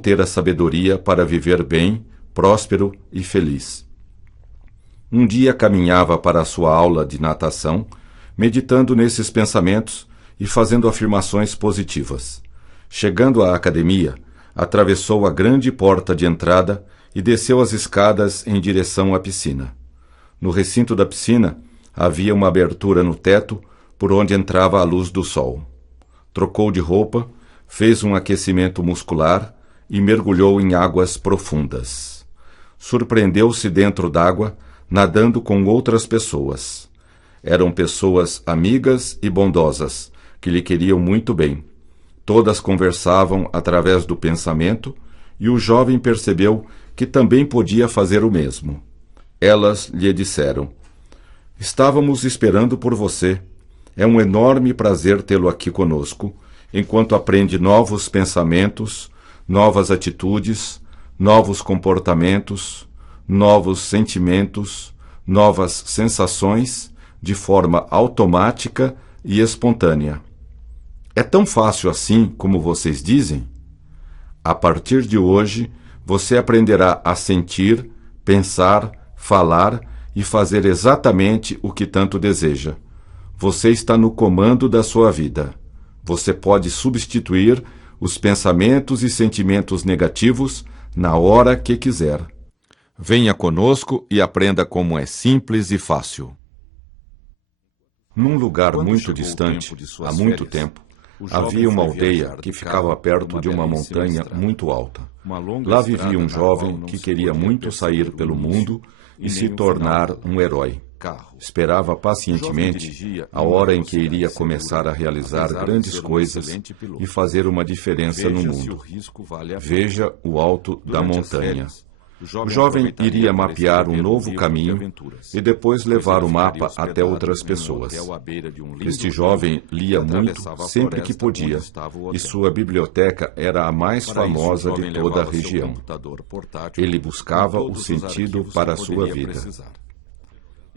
ter a sabedoria para viver bem, próspero e feliz. Um dia caminhava para a sua aula de natação, meditando nesses pensamentos e fazendo afirmações positivas. Chegando à academia, atravessou a grande porta de entrada e desceu as escadas em direção à piscina. No recinto da piscina, havia uma abertura no teto por onde entrava a luz do sol. Trocou de roupa, fez um aquecimento muscular e mergulhou em águas profundas. Surpreendeu-se dentro d'água, nadando com outras pessoas. Eram pessoas amigas e bondosas, que lhe queriam muito bem. Todas conversavam através do pensamento e o jovem percebeu que também podia fazer o mesmo. Elas lhe disseram: "Estávamos esperando por você. É um enorme prazer tê-lo aqui conosco, enquanto aprende novos pensamentos, novas atitudes, novos comportamentos, novos sentimentos, novas sensações, de forma automática e espontânea. É tão fácil assim como vocês dizem? A partir de hoje, você aprenderá a sentir, pensar, falar e fazer exatamente o que tanto deseja. Você está no comando da sua vida. Você pode substituir os pensamentos e sentimentos negativos na hora que quiser. Venha conosco e aprenda como é simples e fácil." Num lugar muito distante, há muito tempo, havia uma aldeia que ficava perto de uma montanha muito alta. Lá vivia um jovem que queria muito sair pelo mundo e se tornar um herói. Esperava pacientemente a hora em que iria começar a realizar grandes coisas e fazer uma diferença no mundo. Veja o alto da montanha. O jovem iria mapear um novo caminho e depois levar o mapa até outras pessoas. Este jovem lia muito sempre que podia, e sua biblioteca era a mais famosa de toda a região. Ele buscava o sentido para a sua vida.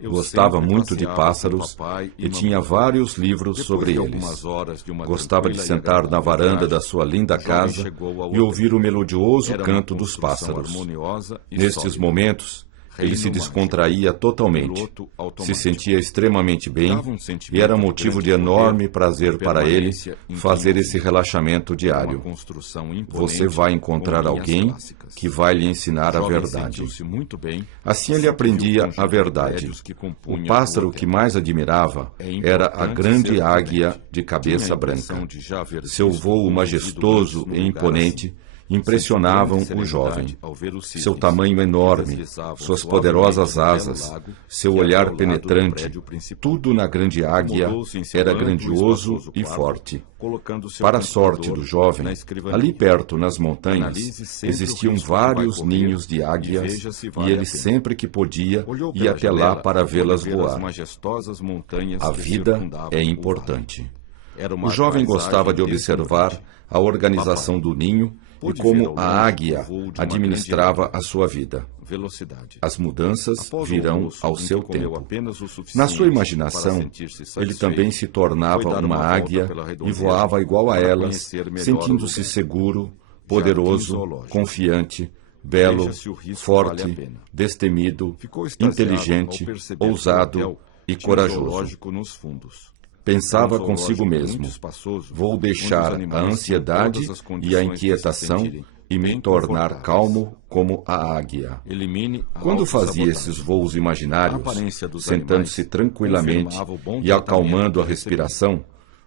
Gostava muito de pássaros e tinha vários livros sobre eles. Gostava de sentar na varanda da sua linda casa e ouvir o melodioso canto dos pássaros. Nestes momentos, ele se descontraía totalmente, se sentia extremamente bem e era motivo de enorme prazer para ele fazer esse relaxamento diário. Você vai encontrar alguém que vai lhe ensinar a verdade. Assim ele aprendia a verdade. O pássaro que mais admirava era a grande águia de cabeça branca. Seu voo majestoso e imponente impressionavam o jovem. Seu tamanho enorme, suas poderosas asas, seu olhar penetrante, tudo na grande águia era grandioso e forte. Para a sorte do jovem, ali perto nas montanhas, existiam vários ninhos de águias e ele sempre que podia ia até lá para vê-las voar. A vida é importante. O jovem gostava de observar a organização do ninho e como a águia administrava a sua vida. As mudanças virão ao seu tempo. Na sua imaginação, ele também se tornava uma águia e voava igual a elas, sentindo-se seguro, poderoso, confiante, belo, forte, destemido, inteligente, ousado e corajoso. Pensava consigo mesmo: vou deixar a ansiedade e a inquietação e me tornar calmo como a águia. Quando fazia esses voos imaginários, sentando-se tranquilamente e acalmando a respiração,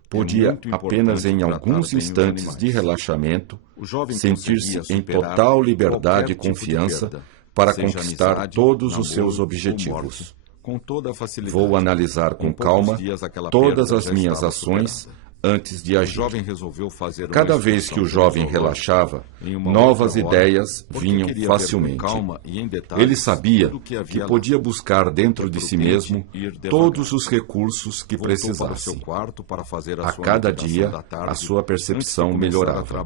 podia apenas em alguns instantes de relaxamento sentir-se em total liberdade e confiança para conquistar todos os seus objetivos. Vou analisar com calma todas as minhas ações antes de agir. Cada vez que o jovem relaxava, novas ideias vinham facilmente. Ele sabia que podia buscar dentro de si mesmo todos os recursos que precisasse. A cada dia, a sua percepção melhorava.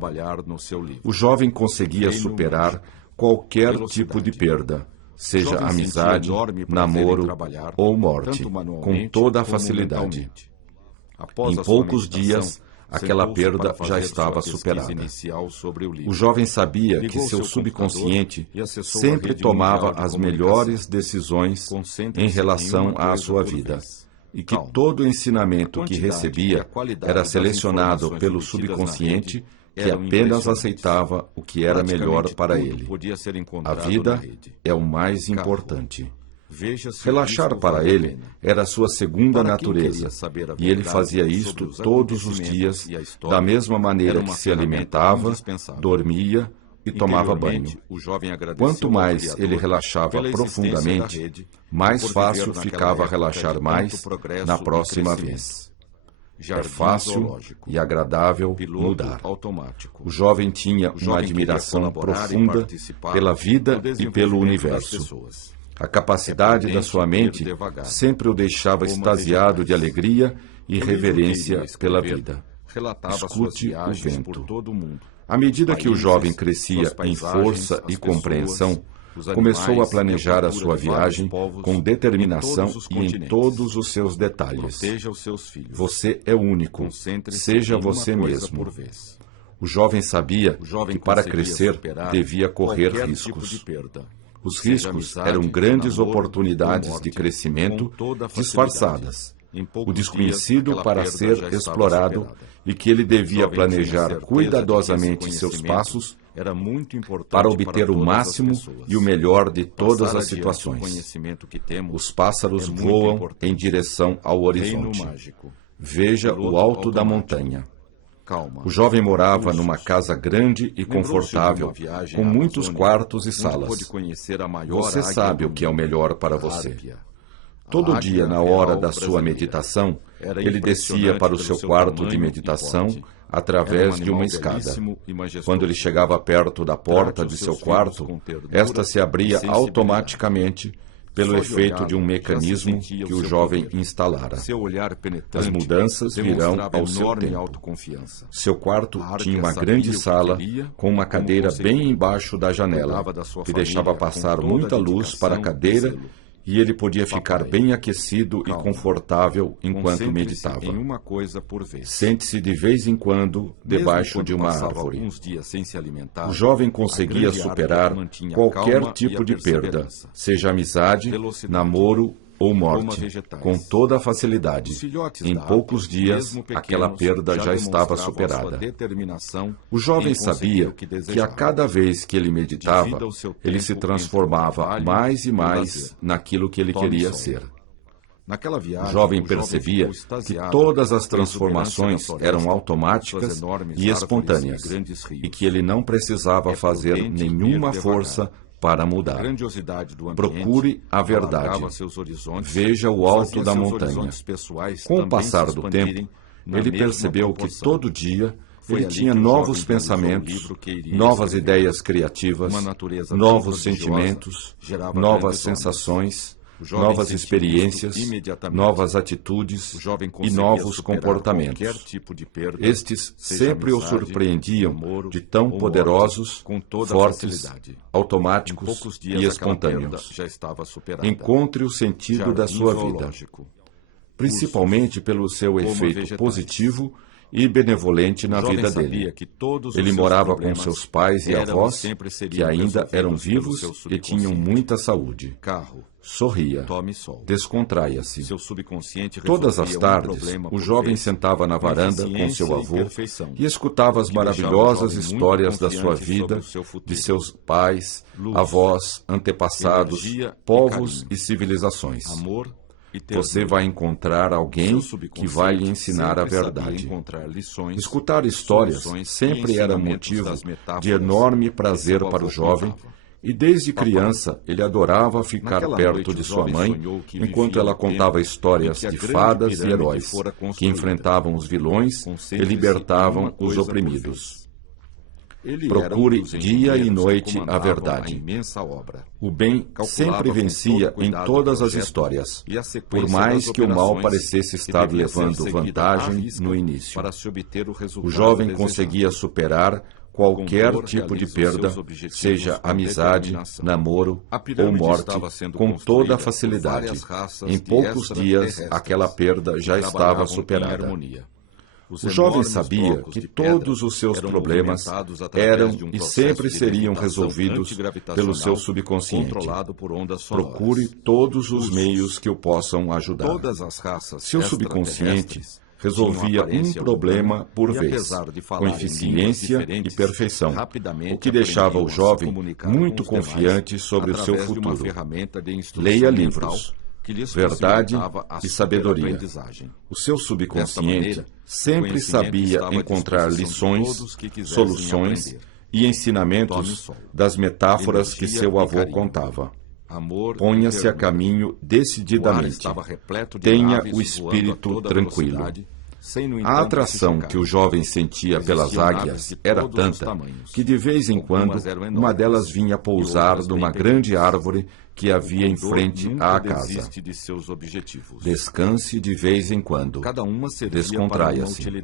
O jovem conseguia superar qualquer tipo de perda, seja amizade, namoro ou morte, com toda a facilidade. Em poucos dias, aquela perda já estava superada. O jovem sabia que seu subconsciente sempre tomava as melhores decisões em relação à sua vida, e que todo o ensinamento que recebia era selecionado pelo subconsciente, que apenas aceitava o que era melhor para ele. A vida é o mais importante. Relaxar para ele era sua segunda natureza, e ele fazia isto todos os dias, da mesma maneira que se alimentava, dormia e tomava banho. Quanto mais ele relaxava profundamente, mais fácil ficava relaxar mais na próxima vez. É fácil e agradável mudar. O jovem tinha uma admiração profunda pela vida e pelo universo. A capacidade da sua mente sempre o deixava extasiado de alegria e reverência pela vida. Escute o vento. À medida que o jovem crescia em força e compreensão, começou a planejar a sua viagem com determinação e em todos os seus detalhes. Você é único. Seja você mesmo. O jovem sabia que para crescer devia correr riscos. Os riscos eram grandes oportunidades de crescimento disfarçadas. O desconhecido para ser explorado e que ele devia planejar cuidadosamente seus passos para obter o máximo e o melhor de todas as situações. Os pássaros voam em direção ao horizonte. Veja o alto da montanha. O jovem morava numa casa grande e confortável, com muitos quartos e salas. Você sabe o que é o melhor para você. Todo dia, na hora da sua meditação, ele descia para o seu quarto de meditação através de uma escada. Quando ele chegava perto da porta de seu quarto, esta se abria automaticamente pelo efeito de um mecanismo que o jovem instalara. As mudanças virão ao seu tempo. Seu quarto tinha uma grande sala com uma cadeira bem embaixo da janela, que deixava passar muita luz para a cadeira, e ele podia ficar bem aquecido e confortável enquanto meditava. Sente-se de vez em quando debaixo de uma árvore. O jovem conseguia superar qualquer tipo de perda, seja amizade, namoro ou morte, com toda a facilidade. Em poucos dias, aquela perda já estava superada. O jovem sabia que a cada vez que ele meditava, ele se transformava mais e mais naquilo que ele queria ser. O jovem percebia que todas as transformações eram automáticas e espontâneas, e que ele não precisava fazer nenhuma força para mudar. Procure a verdade. Veja o alto da montanha. Com o passar do tempo, ele percebeu que todo dia ele tinha novos pensamentos, novas ideias criativas, novos sentimentos, novas sensações, novas experiências, novas atitudes e novos comportamentos. Estes sempre o surpreendiam de tão poderosos, fortes, automáticos e espontâneos. Encontre o sentido da sua vida, principalmente pelo seu efeito positivo e benevolente na vida dele. Ele morava com seus pais e avós, que ainda eram vivos e tinham muita saúde. Sorria, descontraia-se. Todas as tardes, o jovem sentava na varanda com seu avô e escutava as maravilhosas histórias da sua vida, de seus pais, avós, antepassados, povos e civilizações. Você vai encontrar alguém que vai lhe ensinar a verdade. Escutar histórias sempre era motivo de enorme prazer para o jovem, e desde criança ele adorava ficar perto de sua mãe enquanto ela contava histórias de fadas e heróis que enfrentavam os vilões e libertavam os oprimidos. Procure dia e noite a verdade. O bem sempre vencia em todas as histórias, por mais que o mal parecesse estar levando vantagem no início. O jovem conseguia superar qualquer tipo de perda, seja amizade, namoro ou morte, com toda a facilidade. Em poucos dias, aquela perda já estava superada. O jovem sabia que todos os seus problemas eram e sempre seriam resolvidos pelo seu subconsciente. Procure todos os meios que o possam ajudar. Seu subconsciente resolvia um problema por vez, com eficiência e perfeição, o que deixava o jovem muito confiante sobre o seu futuro. Leia livros, verdade e sabedoria. O seu subconsciente sempre sabia encontrar lições, soluções e ensinamentos das metáforas que seu avô contava. Ponha-se a caminho decididamente. Tenha o espírito tranquilo. A atração que o jovem sentia pelas águias era tanta que, de vez em quando, uma delas vinha pousar numa grande árvore que havia em frente à casa. Descanse de vez em quando. Descontraia-se.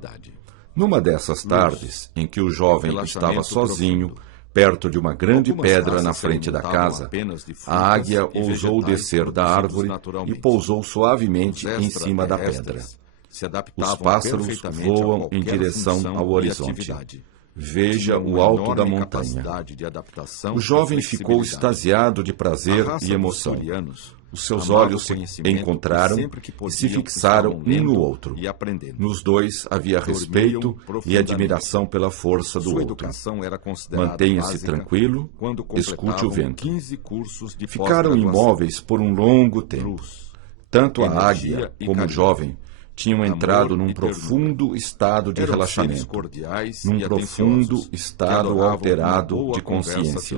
Numa dessas tardes, em que o jovem estava sozinho, perto de uma grande pedra na frente da casa, a águia ousou descer da árvore e pousou suavemente em cima da pedra. Os pássaros voam em direção ao horizonte. Veja o alto da montanha. O jovem ficou extasiado de prazer e emoção. Os seus olhos se encontraram e se fixaram um no outro. Nos dois havia respeito e admiração pela força do outro. Mantenha-se tranquilo, escute o vento. Ficaram imóveis por um longo tempo. Tanto a águia como o jovem tinham entrado num profundo estado de relaxamento, num profundo estado alterado de consciência,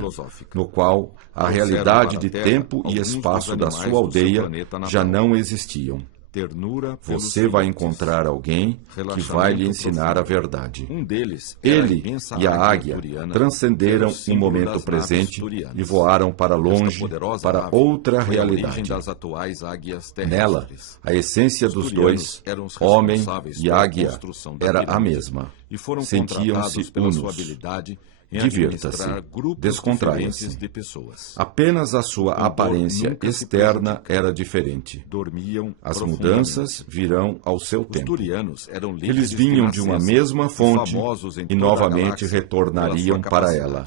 no qual a realidade de tempo e espaço da sua aldeia já não existiam. Você vai encontrar alguém que vai lhe ensinar a verdade. Ele e a águia transcenderam o momento presente e voaram para longe, para outra realidade. Nela, a essência dos dois, homem e águia, era a mesma. Sentiam-se unos. Divirta-se, descontraia-se. Apenas a sua aparência externa era diferente. As mudanças virão ao seu tempo. Eles vinham de uma mesma fonte e novamente retornariam para ela.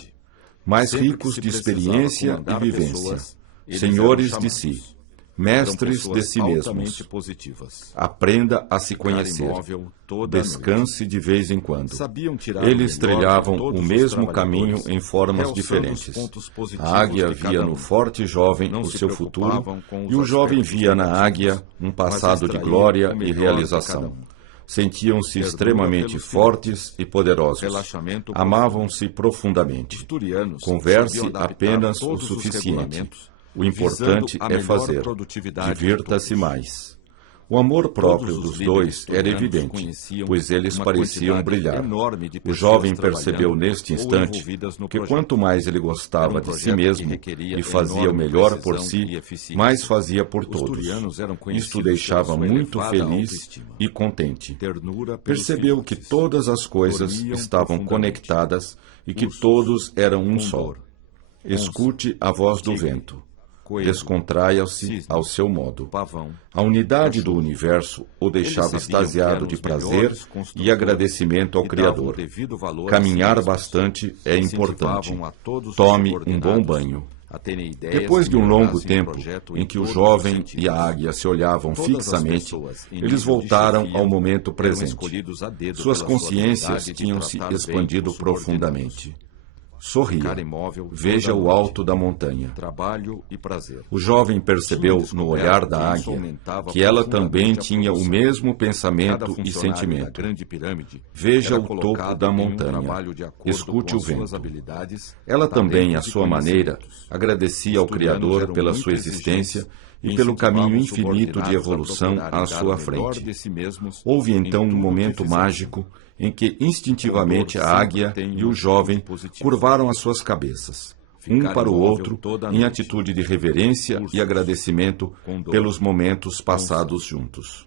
Mais ricos de experiência e vivência, senhores de si, mestres de si mesmos. Aprenda a se conhecer. Descanse de vez em quando. Eles trilhavam o mesmo caminho em formas diferentes. A águia via no forte jovem o seu futuro, e o jovem via na águia um passado de glória e realização. Sentiam-se extremamente fortes e poderosos. Amavam-se profundamente. Converse apenas o suficiente. O importante é fazer. Divirta-se mais. O amor próprio dos dois era evidente, pois eles pareciam brilhar. O jovem percebeu neste instante que quanto mais ele gostava de si mesmo e fazia o melhor por si, mais fazia por todos. Isto o deixava muito feliz e contente. Percebeu que todas as coisas estavam conectadas e que todos eram um só. Escute a voz do vento. Descontraia-se ao seu modo. A unidade do universo o deixava extasiado de prazer e agradecimento ao Criador. Caminhar bastante é importante. Tome um bom banho. Depois de um longo tempo em que o jovem e a águia se olhavam fixamente, eles voltaram ao momento presente. Suas consciências tinham se expandido profundamente. Sorria. Veja o alto da montanha. O jovem percebeu no olhar da águia que ela também tinha o mesmo pensamento e sentimento. Veja o topo da montanha. Escute o vento. Ela também, à sua maneira, agradecia ao Criador pela sua existência e pelo caminho infinito de evolução à sua frente. Houve então um momento mágico em que instintivamente a águia e o jovem curvaram as suas cabeças, um para o outro, em atitude de reverência e agradecimento pelos momentos passados juntos.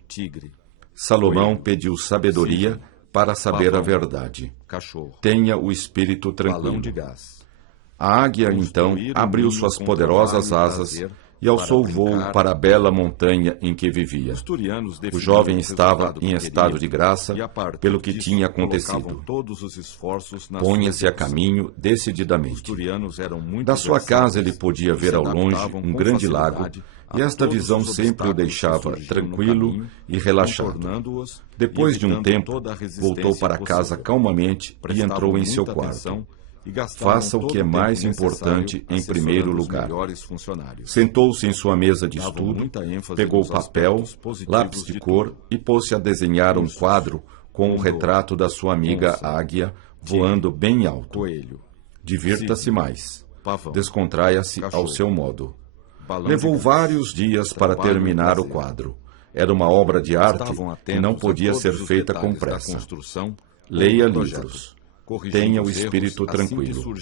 Salomão pediu sabedoria para saber a verdade. Tenha o espírito tranquilo. A águia, então, abriu suas poderosas asas e alçou voo para a bela montanha em que vivia. O jovem estava em estado de graça pelo que tinha acontecido. Ponha-se a caminho decididamente. Da sua casa ele podia ver ao longe um grande lago, e esta visão sempre o deixava tranquilo e relaxado. Depois de um tempo, voltou para casa calmamente e entrou em seu quarto. Faça o que é mais importante em primeiro lugar. Sentou-se em sua mesa de estudo, pegou papel, lápis de cor e pôs-se a desenhar um quadro com o retrato da sua amiga águia voando bem alto. Divirta-se mais. Descontraia-se ao seu modo. Levou vários dias para terminar o quadro. Era uma obra de arte que não podia ser feita com pressa. Leia livros. Tenha o espírito tranquilo.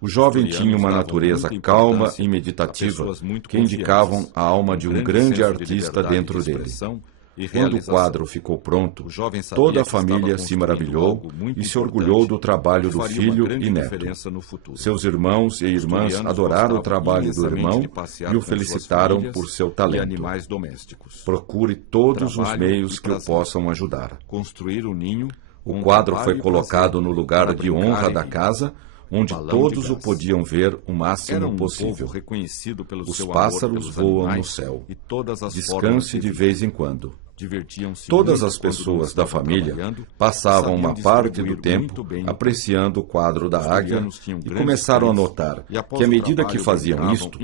O jovem tinha uma natureza calma e meditativa que indicavam a alma de um grande artista dentro dele. Quando o quadro ficou pronto, toda a família se maravilhou e se orgulhou do trabalho do filho e neto. Seus irmãos e irmãs adoraram o trabalho do irmão e o felicitaram por seu talento. Procure todos os meios que o possam ajudar. O quadro foi colocado no lugar de honra da casa, onde todos o podiam ver o máximo possível. Os pássaros voam no céu. Descanse de vez em quando. Todas as pessoas da família passavam uma parte do tempo apreciando o quadro da águia e começaram a notar que, à medida que faziam isto,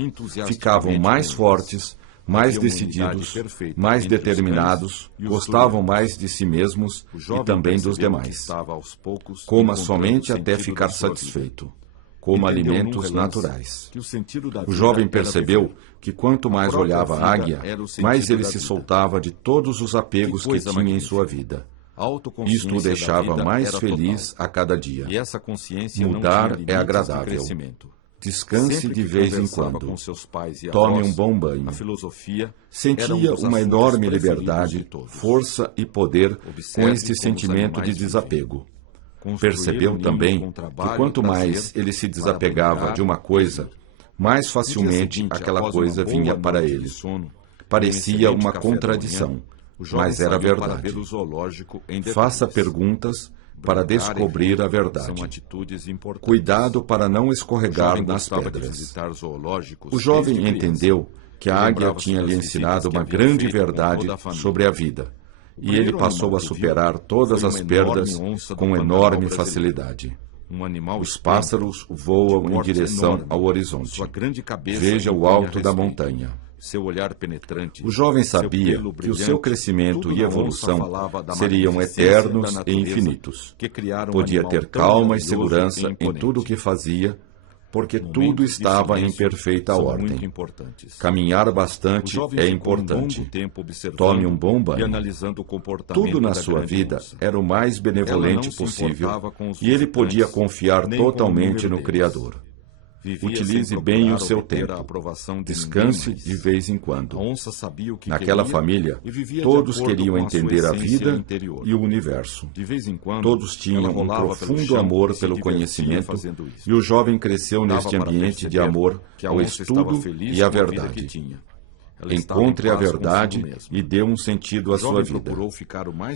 ficavam mais fortes, mais decididos, mais determinados, gostavam mais de si mesmos e também dos demais. Coma somente até ficar satisfeito. Coma alimentos naturais. O jovem percebeu que quanto mais olhava a águia, mais ele se soltava de todos os apegos que tinha em sua vida. Isto o deixava mais feliz a cada dia. Mudar é agradável. Descanse de vez em quando. Tome um bom banho. Sentia uma enorme liberdade, força e poder com este sentimento de desapego. Percebeu também que quanto mais ele se desapegava de uma coisa, mais facilmente aquela coisa vinha para ele. Parecia uma contradição, mas era verdade. Faça perguntas para descobrir a verdade. Cuidado para não escorregar nas pedras. O jovem entendeu que a águia tinha lhe ensinado uma grande verdade sobre a vida, e ele passou a superar todas as perdas com enorme facilidade. Os pássaros voam em direção ao horizonte. Veja o alto da montanha. O jovem sabia que o seu crescimento e evolução seriam eternos e infinitos. Podia ter calma e segurança em tudo o que fazia, porque tudo estava em perfeita ordem. Caminhar bastante é importante. Tome um bom banho. Tudo na sua vida era o mais benevolente possível e ele podia confiar totalmente no Criador. Utilize bem o seu tempo. Descanse de vez em quando. Naquela família, todos queriam entender a vida e o universo. Todos tinham um profundo amor pelo conhecimento e o jovem cresceu neste ambiente de amor ao estudo e à verdade. Encontre a verdade e dê um sentido à sua vida.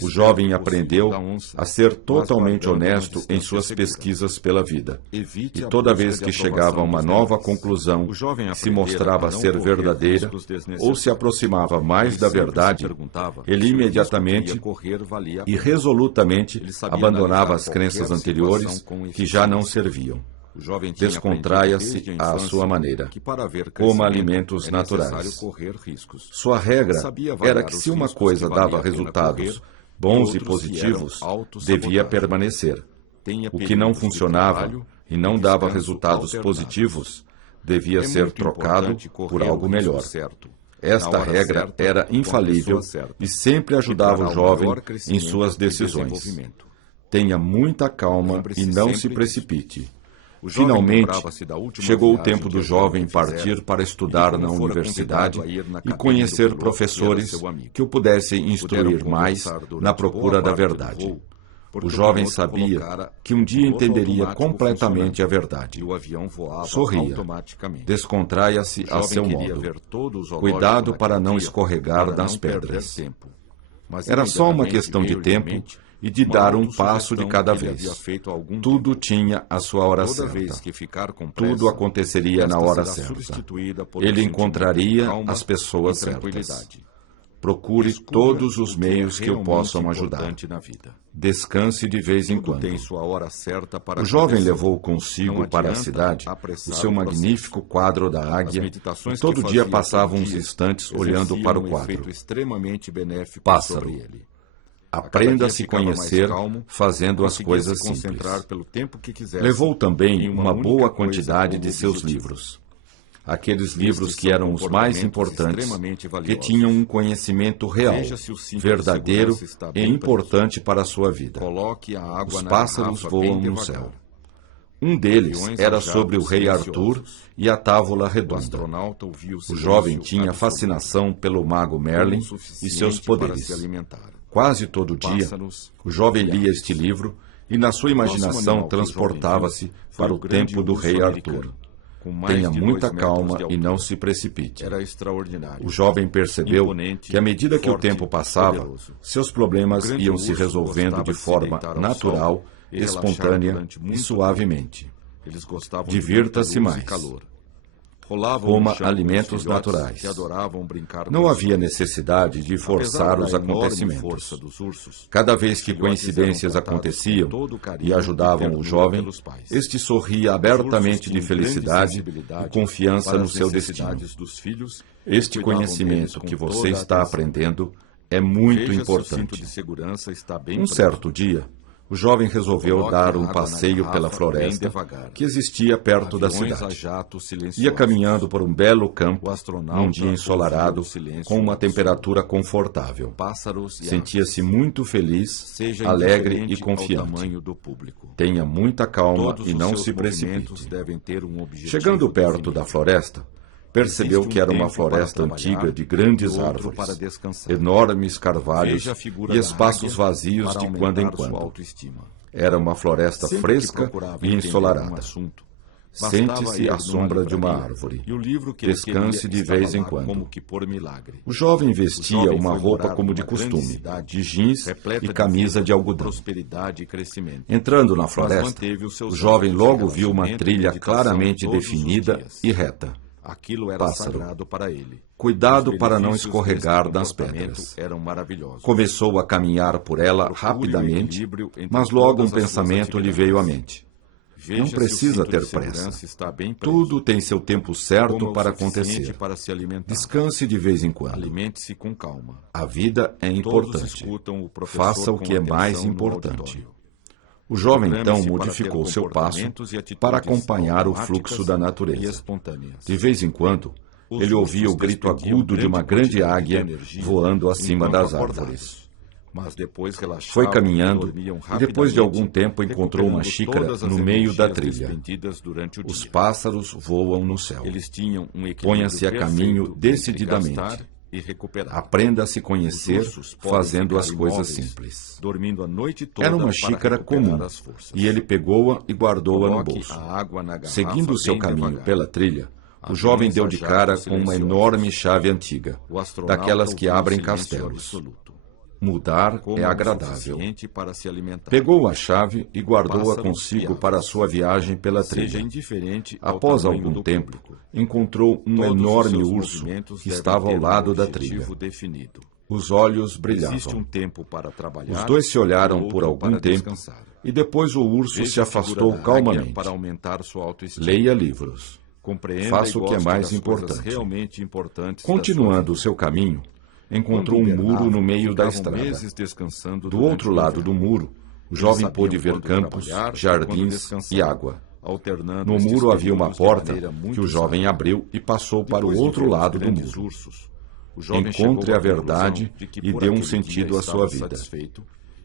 O jovem aprendeu a ser totalmente honesto em suas pesquisas pela vida. E toda vez que chegava a uma nova conclusão, se mostrava ser verdadeira ou se aproximava mais da verdade, ele imediatamente e resolutamente abandonava as crenças anteriores que já não serviam. Descontraia-se à sua maneira. Coma alimentos naturais. Sua regra era que se uma coisa dava resultados bons e positivos, devia permanecer. O que não funcionava e não dava resultados positivos, devia ser trocado por algo melhor. Esta regra era infalível e sempre ajudava o jovem em suas decisões. Tenha muita calma e não se precipite. Finalmente, chegou o tempo do jovem partir para estudar na universidade e conhecer professores que o pudessem instruir mais na procura da verdade. O jovem sabia que um dia entenderia completamente a verdade. Sorria. Descontraia-se a seu modo. Cuidado para não escorregar nas pedras. Era só uma questão de tempo e de dar um passo de cada vez. Tudo tinha a sua hora certa. Tudo aconteceria na hora certa. Ele encontraria as pessoas certas. Procure todos os meios que o possam ajudar. Descanse de vez em quando. O jovem levou consigo para a cidade o seu magnífico quadro da águia e todo dia passava uns instantes olhando para o quadro. Pássaro. Aprenda a se conhecer fazendo as coisas simples. Levou também uma boa quantidade de seus livros. Aqueles livros que eram os mais importantes, que tinham um conhecimento real, verdadeiro e importante para a sua vida. Os pássaros voam no céu. Um deles era sobre o rei Arthur e a Távola Redonda. O jovem tinha fascinação pelo mago Merlin e seus poderes. Quase todo dia, o jovem lia este livro e na sua imaginação transportava-se para o tempo do rei Arthur. Tenha muita calma e não se precipite. O jovem percebeu que, à medida que o tempo passava, seus problemas iam se resolvendo de forma natural, espontânea e suavemente. Divirta-se mais. Coma alimentos naturais. Não havia necessidade de forçar os acontecimentos. Cada vez que coincidências aconteciam e ajudavam o jovem, este sorria abertamente de felicidade e confiança no seu destino. Este conhecimento que você está aprendendo é muito importante. Um certo dia, o jovem resolveu dar um passeio pela floresta que existia perto da cidade. Ia caminhando por um belo campo, num dia ensolarado, com uma temperatura confortável. Sentia-se muito feliz, alegre e confiante. Tenha muita calma e não se precipite. Chegando perto da floresta, percebeu que era uma floresta antiga de grandes árvores, enormes carvalhos e espaços vazios de quando em quando. Era uma floresta fresca e ensolarada. Sente-se à sombra de uma árvore. Descanse de vez em quando. O jovem vestia uma roupa como de costume, de jeans e camisa de algodão. Entrando na floresta, o jovem logo viu uma trilha claramente definida e reta. Pássaro. Cuidado para não escorregar nas pedras. Começou a caminhar por ela rapidamente, mas logo um pensamento lhe veio à mente. Não precisa ter pressa. Tudo tem seu tempo certo para acontecer. Descanse de vez em quando. A vida é importante. Faça o que é mais importante. O jovem então modificou seu passo para acompanhar o fluxo da natureza. De vez em quando, ele ouvia o grito agudo de uma grande águia voando acima das árvores. Foi caminhando e depois de algum tempo encontrou uma xícara no meio da trilha. Os pássaros voam no céu. Ponha-se a caminho decididamente. Aprenda a se conhecer fazendo as coisas simples. Era uma xícara comum e ele pegou-a e guardou-a no bolso. Seguindo o seu caminho pela trilha, o jovem deu de cara com uma enorme chave antiga, daquelas que abrem castelos. Mudar é agradável. Pegou a chave e guardou-a consigo para a sua viagem pela trilha. Após algum tempo, encontrou um enorme urso que estava ao lado da trilha. Os olhos brilhavam. Os dois se olharam por algum tempo e depois o urso se afastou calmamente. Leia livros. Faça o que é mais importante. Continuando o seu caminho, encontrou um muro no meio da estrada. Do outro lado do muro, o jovem pôde ver campos, jardins e água. No muro havia uma porta que o jovem abriu e passou para o outro lado do muro. Encontre a verdade e dê um sentido à sua vida.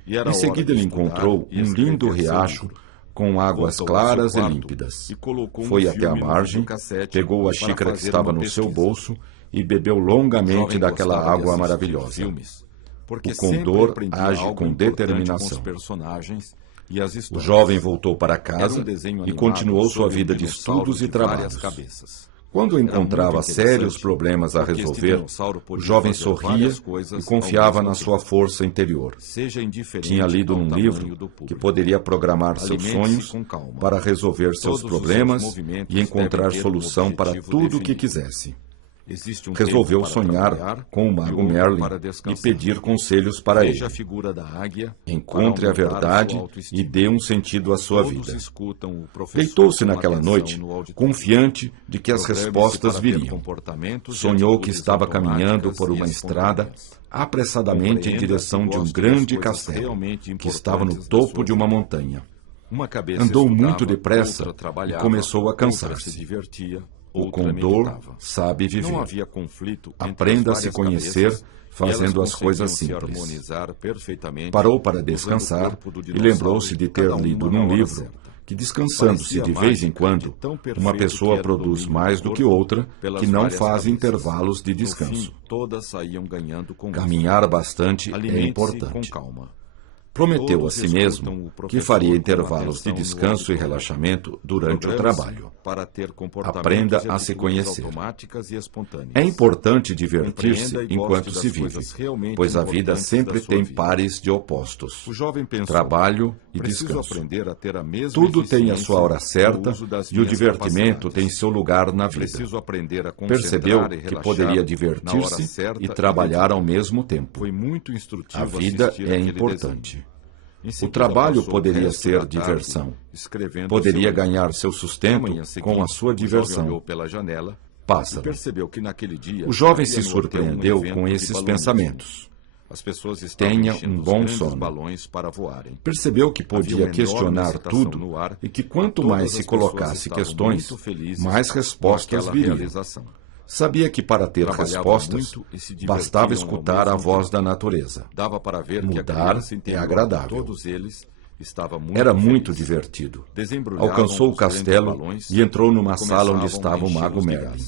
Em seguida ele encontrou um lindo riacho com águas claras e límpidas. Foi até a margem, pegou a xícara que estava no seu bolso e bebeu longamente daquela água maravilhosa. O condor age com determinação. O jovem voltou para casa e continuou sua vida de estudos e trabalhos. Quando encontrava sérios problemas a resolver, o jovem sorria e confiava na sua força interior. Tinha lido num livro que poderia programar seus sonhos para resolver seus problemas e encontrar solução para tudo o que quisesse. Resolveu sonhar com o mago Merlin e pedir conselhos para ele. Encontre a verdade e dê um sentido à sua vida. Deitou-se naquela noite, confiante de que as respostas viriam. Sonhou que estava caminhando por uma estrada apressadamente em direção de um grande castelo, que estava no topo de uma montanha. Andou muito depressa e começou a cansar-se. O condor sabe viver. Aprenda a se conhecer fazendo as coisas simples. Parou para descansar e lembrou-se de ter lido num livro que, descansando-se de vez em quando, uma pessoa produz mais do que outra que não faz intervalos de descanso. Caminhar bastante é importante. Prometeu a si mesmo que faria intervalos de descanso e relaxamento durante o trabalho. Aprenda a se conhecer. É importante divertir-se enquanto se vive, pois a vida sempre tem pares de opostos: trabalho e descanso. Tudo tem a sua hora certa e o divertimento tem seu lugar na vida. Percebeu que poderia divertir-se e trabalhar ao mesmo tempo. A vida é importante. O trabalho poderia ser diversão. Poderia ganhar seu sustento com a sua diversão. Pássaro. O jovem se surpreendeu com esses pensamentos. Tenha um bom sono. Percebeu que podia questionar tudo e que quanto mais se colocasse questões, mais respostas viriam. Sabia que para ter respostas, bastava escutar a voz da natureza. Mudar é agradável. Era muito divertido. Alcançou o castelo e entrou numa sala onde estava o mago Merlin.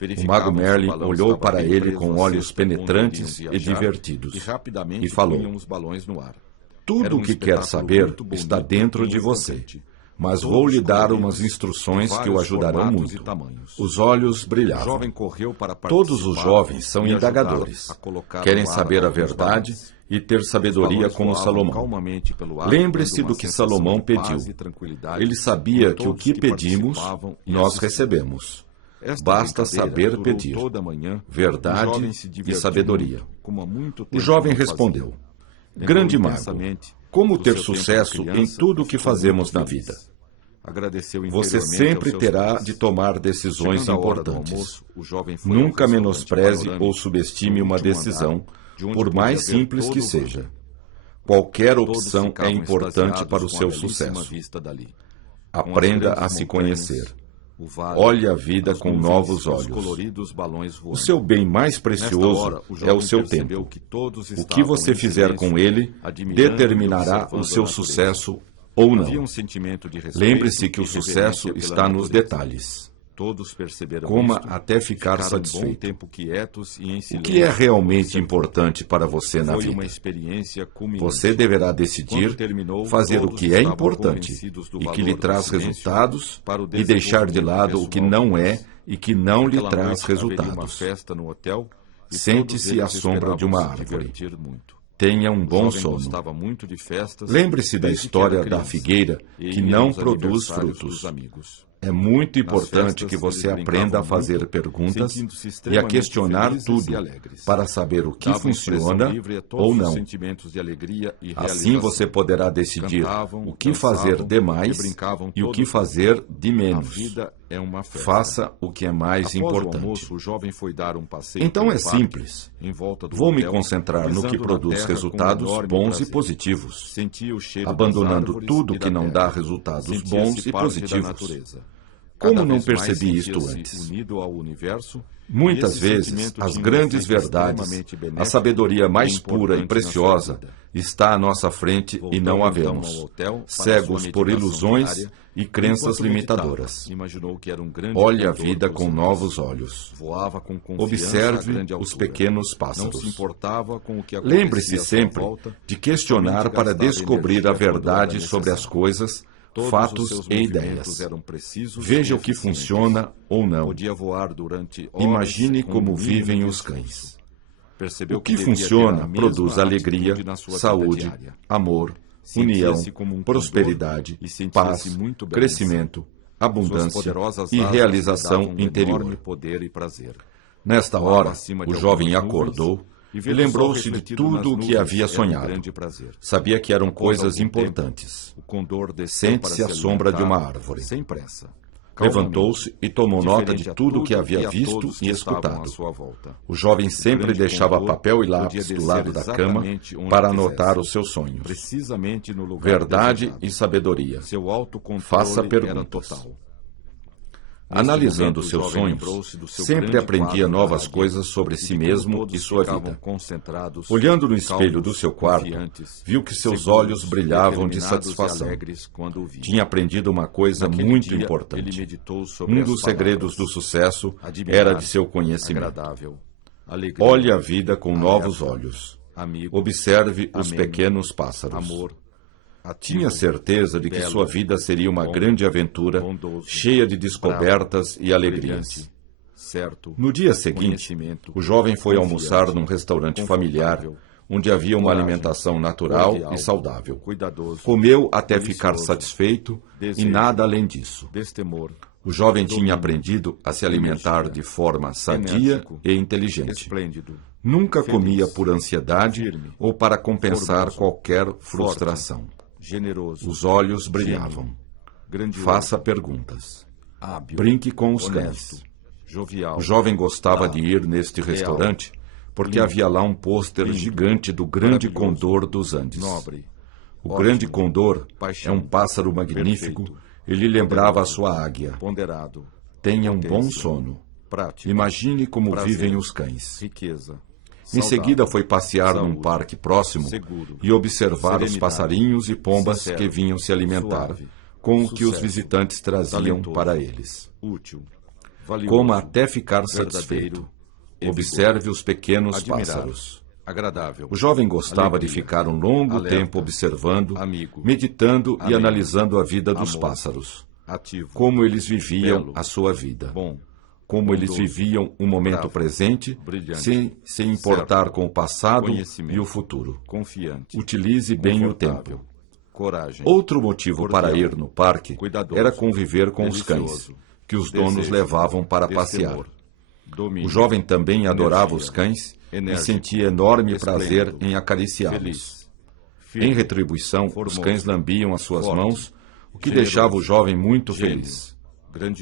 O mago Merlin olhou para ele com olhos penetrantes e divertidos e falou: "Tudo o que quer saber está dentro de você. Mas vou lhe dar umas instruções que o ajudarão muito." Os olhos brilhavam. Todos os jovens são indagadores. Querem saber a verdade e ter sabedoria como Salomão. Lembre-se do que Salomão pediu. Ele sabia que o que pedimos, nós recebemos. Basta saber pedir verdade e sabedoria. O jovem respondeu: "Grande mago, como ter sucesso em tudo o que fazemos na vida? Você sempre terá de tomar decisões importantes. Nunca menospreze ou subestime uma decisão, por mais simples que seja. Qualquer opção é importante para o seu sucesso. Aprenda a se conhecer. Olhe a vida com novos olhos. O seu bem mais precioso é o seu tempo. O que você fizer com ele determinará o seu sucesso ou não. Lembre-se que o sucesso está nos detalhes. Coma até ficar satisfeito. O que é realmente importante para você na vida? Você deverá decidir fazer o que é importante e que lhe traz resultados e deixar de lado o que não é e que não lhe traz resultados. Sente-se à sombra de uma árvore. Tenha um bom sono. Lembre-se da história da figueira que não produz frutos. É muito importante que você aprenda a fazer perguntas e a questionar tudo para saber o que funciona ou não. Assim você poderá decidir o que fazer de mais e o que fazer de menos. Faça o que é mais importante. Então é simples. Vou me concentrar no que produz resultados bons e positivos, abandonando tudo que não dá resultados bons e positivos. Como não percebi isto antes? Muitas vezes, as grandes verdades, a sabedoria mais pura e preciosa, está à nossa frente e não a vemos, cegos por ilusões e crenças limitadoras. Olhe a vida com novos olhos. Observe os pequenos pássaros. Lembre-se sempre de questionar para descobrir a verdade sobre as coisas, fatos e ideias. Veja o que funciona ou não. Imagine como vivem os cães. O que funciona produz alegria, saúde, amor, união, prosperidade, paz, crescimento, abundância e realização interior. Nesta hora, o jovem acordou e lembrou-se de tudo o que havia sonhado. Sabia que eram coisas importantes. Sente-se à sombra de uma árvore. Levantou-se e tomou nota de tudo o que havia visto e escutado. O jovem sempre deixava papel e lápis do lado da cama para anotar os seus sonhos. Verdade e sabedoria. Faça perguntas. Analisando seus sonhos, sempre aprendia novas coisas sobre si mesmo e sua vida. Olhando no espelho do seu quarto, viu que seus olhos brilhavam de satisfação. Tinha aprendido uma coisa muito importante. Um dos segredos do sucesso era de seu conhecimento. Olhe a vida com novos olhos. Observe os pequenos pássaros. Tinha certeza de que sua vida seria uma grande aventura, cheia de descobertas e alegrias. No dia seguinte, o jovem foi almoçar num restaurante familiar, onde havia uma alimentação natural e saudável. Comeu até ficar satisfeito e nada além disso. O jovem tinha aprendido a se alimentar de forma sadia e inteligente. Nunca comia por ansiedade ou para compensar qualquer frustração. Os olhos brilhavam. Faça perguntas. Brinque com os cães. O jovem gostava de ir neste restaurante porque havia lá um pôster gigante do grande condor dos Andes. O grande condor é um pássaro magnífico e lhe lembrava a sua águia. Tenha um bom sono. Imagine como vivem os cães. Em seguida foi passear num parque próximo e observar os passarinhos e pombas que vinham se alimentar com o que os visitantes traziam para eles. Coma até ficar satisfeito. Observe os pequenos pássaros. O jovem gostava de ficar um longo tempo observando, meditando e analisando a vida dos pássaros. Como eles viviam a sua vida. Como eles viviam o momento presente, sem se importar com o passado e o futuro. Utilize bem o tempo. Outro motivo para ir no parque era conviver com os cães, que os donos levavam para passear. O jovem também adorava os cães e sentia enorme prazer em acariciá-los. Em retribuição, os cães lambiam as suas mãos, o que deixava o jovem muito feliz.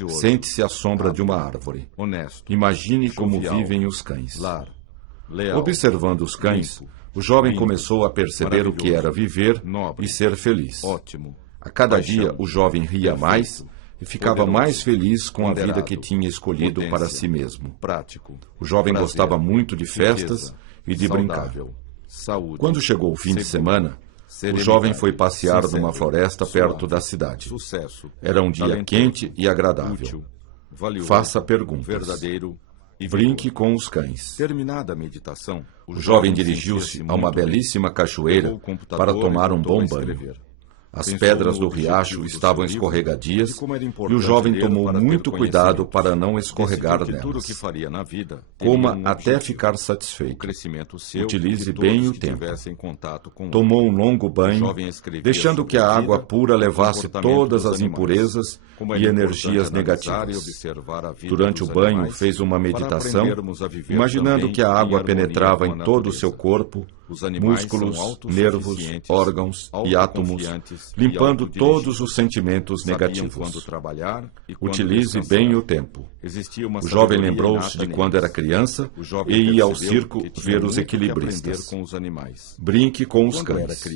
Sente-se à sombra de uma árvore. Imagine como vivem os cães. Observando os cães, o jovem começou a perceber o que era viver e ser feliz. A cada dia, o jovem ria mais e ficava mais feliz com a vida que tinha escolhido para si mesmo. O jovem gostava muito de festas e de brincar. Quando chegou o fim de semana, o jovem foi passear numa floresta perto da cidade. Era um dia quente e agradável. Faça perguntas. Brinque com os cães. Terminada a meditação, O jovem dirigiu-se a uma belíssima cachoeira para tomar um bom banho. As pedras do riacho estavam escorregadias e o jovem tomou muito cuidado para não escorregar nelas. Coma até ficar satisfeito. Utilize bem o tempo. Tomou um longo banho, deixando que a água pura levasse todas as impurezas e energias negativas. Durante o banho, fez uma meditação, imaginando que a água penetrava em todo o seu corpo, músculos, nervos, órgãos e átomos, limpando todos os sentimentos negativos. Utilize bem o tempo. O jovem lembrou-se de quando era criança e ia ao circo ver os equilibristas. Brinque com os cães.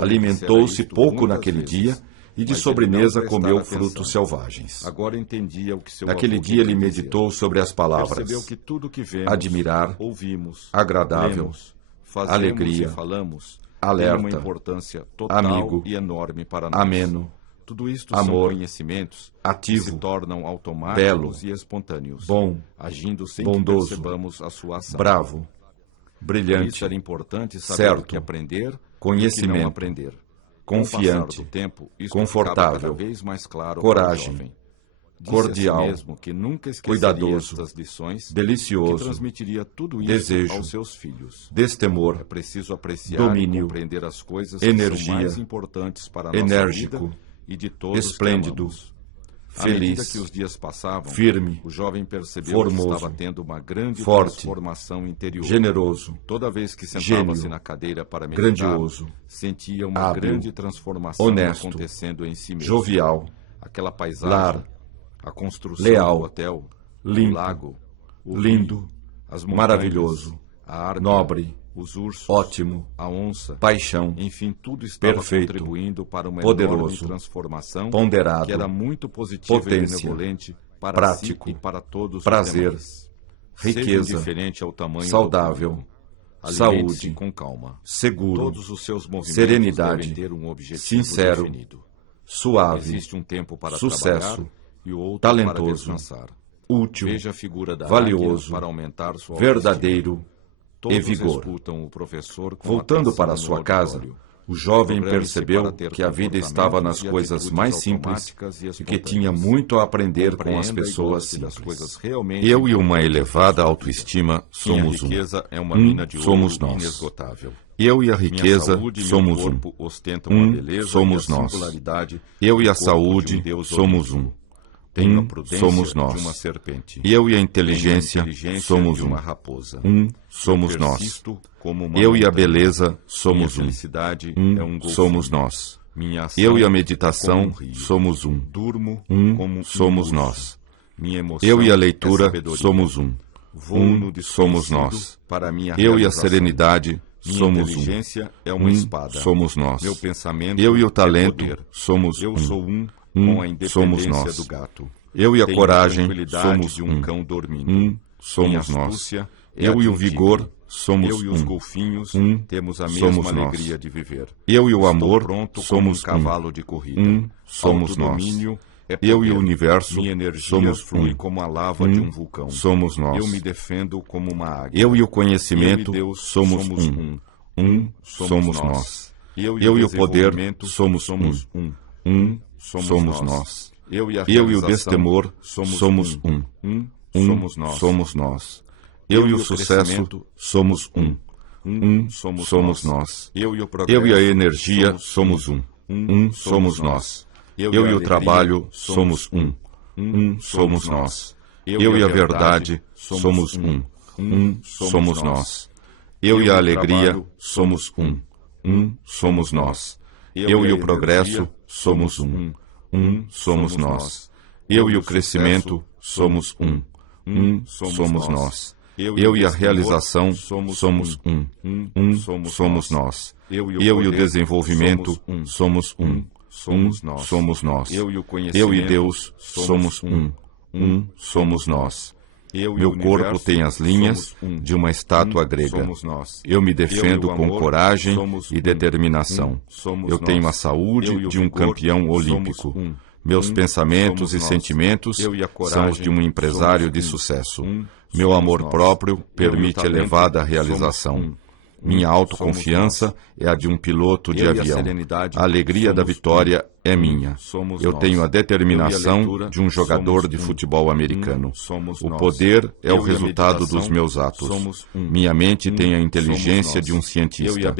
Alimentou-se pouco naquele dia e de Mas sobremesa ele não comeu prestara frutos atenção. selvagens. Agora entendia o que seu Naquele avô dia ele queria dizer. meditou sobre as palavras Percebeu que tudo que vemos, admirar, ouvimos, agradável, lemos, fazemos alegria, e falamos alerta, tem uma importância total amigo, e enorme para nós. ameno, Tudo isto amor, são conhecimentos ativo, que se tornam automáticos belo, e espontâneos, bom, agindo sem bondoso, que percebamos a sua ação. bravo, Por brilhante, isso era importante saber certo, o que aprender e o conhecimento, que não aprender. confiante, Com o passar do tempo, isso confortável, ficava cada vez mais claro coragem, para o jovem. Disse cordial, a si mesmo que nunca esqueceria cuidadoso, estas lições, delicioso, que transmitiria tudo isso desejo, aos seus filhos. É destemor, preciso apreciar domínio, e compreender as coisas energia, que são mais importantes para a nossa enérgico, vida e de todos esplêndido, que amamos. À feliz, medida que os dias passavam, firme, o jovem percebeu formoso, que estava tendo uma grande forte, transformação interior. generoso, Toda vez que sentava-se gênio, na cadeira para meditar, grandioso, sentia uma hábil, grande transformação honesto, acontecendo em si mesmo. jovial, Aquela paisagem, lar, a construção leal, do hotel, limpo, o lago, o lindo, rio, as montanhas, maravilhoso, a árvore, nobre, os ursos, ótimo, a onça, paixão, enfim, tudo estava perfeito, contribuindo para uma poderoso, enorme transformação ponderado, que era muito positiva potência, e benevolente para prático, si e para todos prazer, os demais. riqueza, Seja indiferente ao tamanho saudável, do plano. Alimente-se saúde, com calma. seguro, Todos os seus movimentos serenidade, devem ter um objetivo sincero, definido. suave, Existe um tempo para sucesso, trabalhar e o outro para talentoso, descansar. útil, Veja a figura da valioso, águia para aumentar sua verdadeiro autoestima. Todos e vigor. escutam o professor com Voltando atenção para no sua auditório. casa, o jovem Programe-se percebeu para ter que a vida estava nas comportamentos e coisas atitudes mais simples automáticas e e que tinha espontâneas. muito a aprender com as Compreenda e pessoas goste das simples. coisas realmente Eu e uma importantes elevada da sua autoestima Minha somos um. riqueza é uma mina de somos ouro nós. inesgotável. Eu e a Minha riqueza saúde e somos meu um. corpo ostentam a beleza somos e a nós. singularidade Eu e do a corpo saúde de um Deus somos um. olímpico. Tenho a prudência somos nós. de uma serpente. Eu e a Tenho inteligência somos de um. uma raposa. Somos Eu nós. persisto como uma Eu e a montanha. beleza somos Minha um. felicidade é um golfinho. Somos nós. Minha ação Eu e a é meditação como um rio. somos um. Durmo como um somos urso. nós. Minha emoção Eu e a é leitura sabedoria. somos um. Vou no somos desconhecido nós. para a minha Eu e a realização. serenidade Minha somos um. inteligência é uma espada. Somos nós. Meu pensamento Eu e o é talento poder. somos Eu um. sou um com a independência somos nós. do gato. Eu e a Tenho coragem tranquilidade somos de um. cão dormindo. Somos Minha nós. astúcia é Eu a e de o um vigor tigre. somos Eu e os um. golfinhos temos a somos mesma nós. alegria de viver. Eu e o Estou amor pronto somos como um cavalo de corrida. somos nós. Autodomínio é poder. Eu e o universo Minha energia somos flui um. como a lava de um vulcão. Somos nós. Eu me defendo como uma águia. Eu e o conhecimento Eu e Deus somos um. Somos nós. Eu e o poder desenvolvimento somos um. Somos nós. Eu e a Eu e o realização destemor somos um. Somos nós. Eu e o sucesso crescimento somos um. Somos nós. Eu e o Eu progresso e a energia somos um. Somos nós. Eu e o trabalho somos um. Somos nós. Eu e a verdade somos um. Somos nós. Eu e a alegria somos um. Somos nós. Eu e o progresso somos um. Somos nós. Eu e o crescimento somos um. Somos nós. Eu e a realização somos um. Somos nós. Eu e o desenvolvimento somos um. Somos nós. Eu e Deus somos um. Somos nós. Meu corpo tem as linhas de uma estátua grega. Eu me defendo com coragem e determinação. Eu tenho a saúde de um campeão olímpico. Meus pensamentos e sentimentos são os de um empresário de sucesso. Meu amor próprio permite elevada realização. Minha autoconfiança é a de um piloto de avião. A alegria da vitória é minha. Eu tenho a determinação de um jogador de futebol americano. O poder é o resultado dos meus atos. Minha mente tem a inteligência de um cientista.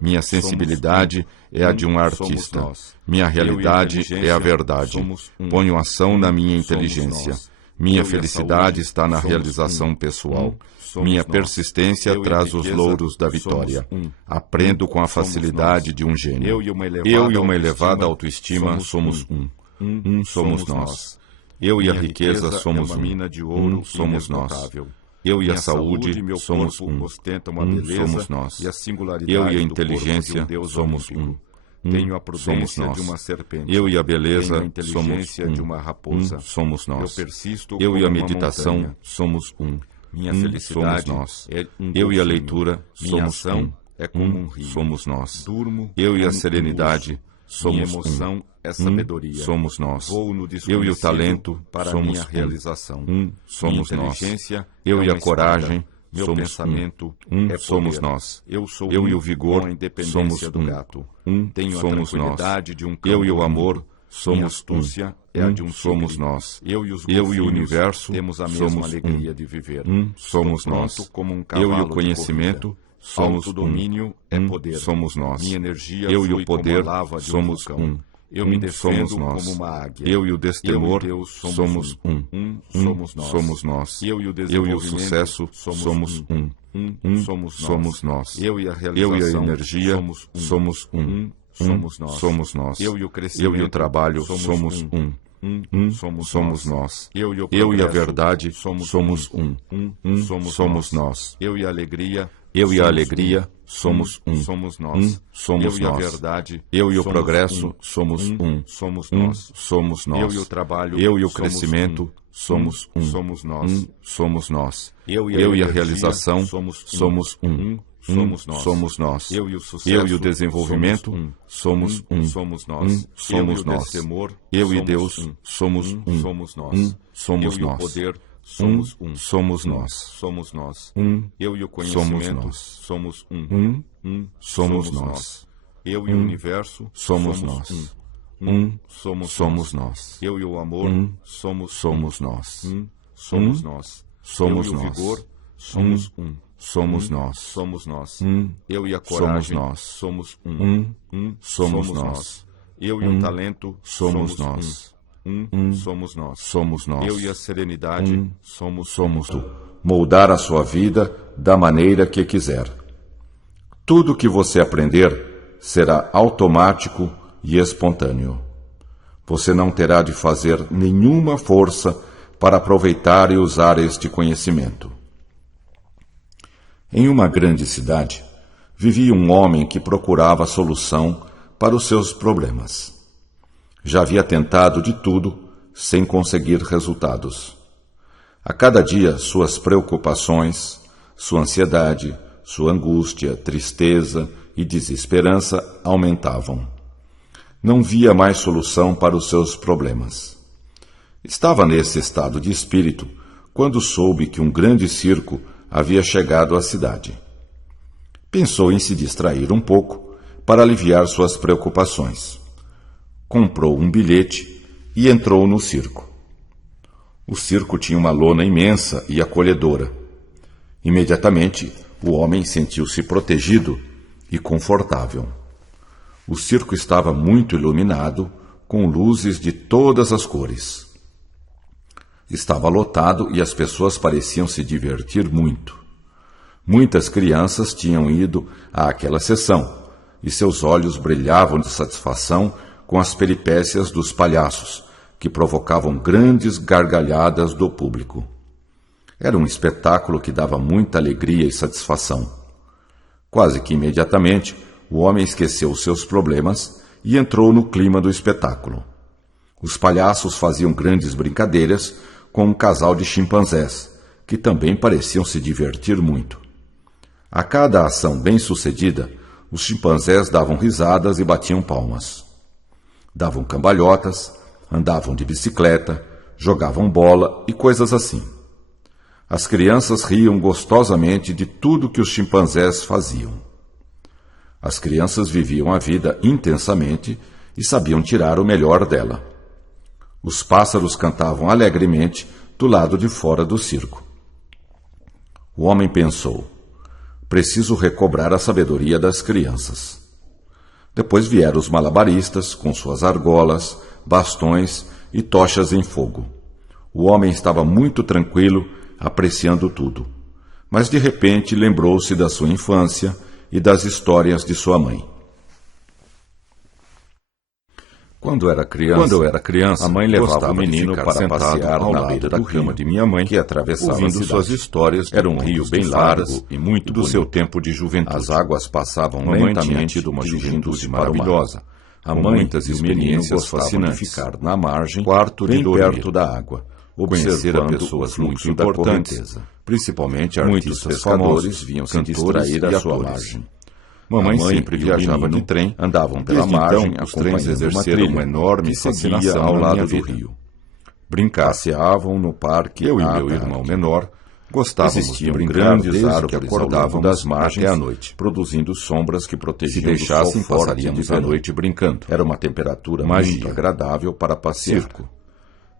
Minha sensibilidade é a de um artista. Minha realidade é a verdade. Ponho ação na minha inteligência. Minha felicidade está na realização pessoal. Minha persistência traz os louros da vitória. Aprendo com a facilidade de um gênio. Eu e uma elevada autoestima somos um. Somos nós. Eu e a riqueza somos um. Somos nós. Eu e a saúde somos um. Somos nós. Eu e a inteligência somos um. Tenho a somos prudência nós. de uma serpente. Eu e a beleza Tenho a inteligência somos de uma raposa. somos nós. Eu persisto Eu e como a uma meditação montanha. somos Minha somos felicidade nós. é um Eu e a golfinho. leitura Minha somos ação é como um rio. somos nós. Durmo Eu e a como um serenidade urso. somos Minha emoção é sabedoria. somos nós. Vou no Eu e o desconhecido talento para somos minha realização. somos Minha nós. inteligência Eu é e a uma coragem espada. Meu somos pensamento é somos poder. nós. Eu sou Eu um e o vigor com a independência somos do gato. Tenho a somos nós. tranquilidade de um cão Eu e o dormindo. amor Minha somos astúcia é a de um somos tigre. nós. Eu e os Eu e o golfinhos universo temos a mesma somos alegria de viver. somos Estou nós. pronto como um Eu cavalo e o de conhecimento corrida. somos Autodomínio é poder. somos nós. Minha energia Eu e flui o poder como a lava de somos um vulcão. Eu me defendo somos nós. como uma águia. Eu e o destemor Eu e Deus somos somos nós. somos nós. Eu e o Eu e o desenvolvimento sucesso somos somos somos nós. Eu e a Eu realização e a energia somos somos somos nós. nós. Eu e o crescimento Eu e o trabalho somos somos nós. Eu e a verdade somos somos nós. Eu e a alegria Eu e a alegria somos somos nós. somos Eu e a nós. verdade Eu e o somos progresso somos somos nós. somos nós. Eu e o trabalho Eu e o somos crescimento somos somos nós. somos nós. Eu e Eu e a energia realização somos somos somos nós. Eu Eu e o sucesso e o desenvolvimento somos somos nós. somos Eu e o nós. destemor Eu e somos Deus somos somos nós. somos Eu e o nós. poder somos somos nós. somos nós. Eu e o somos conhecimento nós. somos Somos nós. Eu e o universo Somos nós. somos Somos nós. Eu e o amor somos Somos nós. somos nós. Somos Eu e o nós. vigor somos Somos nós. somos nós. Eu e a Somos coragem nós. somos Somos nós. Eu e o talento Somos nós. somos nós. Somos nós. Eu e a serenidade somos Somos moldar a sua vida da maneira que quiser. Tudo que você aprender será automático e espontâneo. Você não terá de fazer nenhuma força para aproveitar e usar este conhecimento. Em uma grande cidade, vivia um homem que procurava solução para os seus problemas. Já havia tentado de tudo sem conseguir resultados. A cada dia, suas preocupações, sua ansiedade, sua angústia, tristeza e desesperança aumentavam. Não via mais solução para os seus problemas. Estava nesse estado de espírito quando soube que um grande circo havia chegado à cidade. Pensou em se distrair um pouco para aliviar suas preocupações. Comprou um bilhete e entrou no circo. O circo tinha uma lona imensa e acolhedora. Imediatamente, o homem sentiu-se protegido e confortável. O circo estava muito iluminado, com luzes de todas as cores. Estava lotado e as pessoas pareciam se divertir muito. Muitas crianças tinham ido àquela sessão e seus olhos brilhavam de satisfação com as peripécias dos palhaços, que provocavam grandes gargalhadas do público. Era um espetáculo que dava muita alegria e satisfação. Quase que imediatamente, o homem esqueceu seus problemas e entrou no clima do espetáculo. Os palhaços faziam grandes brincadeiras com um casal de chimpanzés, que também pareciam se divertir muito. A cada ação bem-sucedida, os chimpanzés davam risadas e batiam palmas. Davam cambalhotas, andavam de bicicleta, jogavam bola e coisas assim. As crianças riam gostosamente de tudo que os chimpanzés faziam. As crianças viviam a vida intensamente e sabiam tirar o melhor dela. Os pássaros cantavam alegremente do lado de fora do circo. O homem pensou: preciso recobrar a sabedoria das crianças. Depois vieram os malabaristas com suas argolas, bastões e tochas em fogo. O homem estava muito tranquilo, apreciando tudo. Mas de repente lembrou-se da sua infância e das histórias de sua mãe. Quando eu era criança, a mãe levava o menino para passear na beira da cama de minha mãe, que atravessava ouvindo suas histórias. Era um rio bem largo e muito do seu tempo de juventude. As águas passavam lentamente de uma juventude maravilhosa, Há com muitas e o menino experiências gostavam fascinantes. de ficar na margem, Quarto de bem dormir. perto da água, Conhecer a observando pessoas o fluxo muito da importantes, correnteza. principalmente Muitos artistas pescadores famosos, vinham se cantores distrair e à sua atores. margem. Mamãe A mãe sempre e o viajava menino de trem, andavam pela desde margem, então, os trens acompanhando uma exerceram trilha uma enorme que seguia fascinação ao na lado minha do vida. rio. Brincar. Passeavam no parque Eu e à meu tarde. irmão menor gostávamos de Existiam brincar grandes desde que árvores ao longo acordávamos das margens, até a noite. produzindo sombras que Se protegiam deixassem, do sol forte passaríamos de a verão. noite brincando. Era uma temperatura Magia. muito agradável para passear. Circo.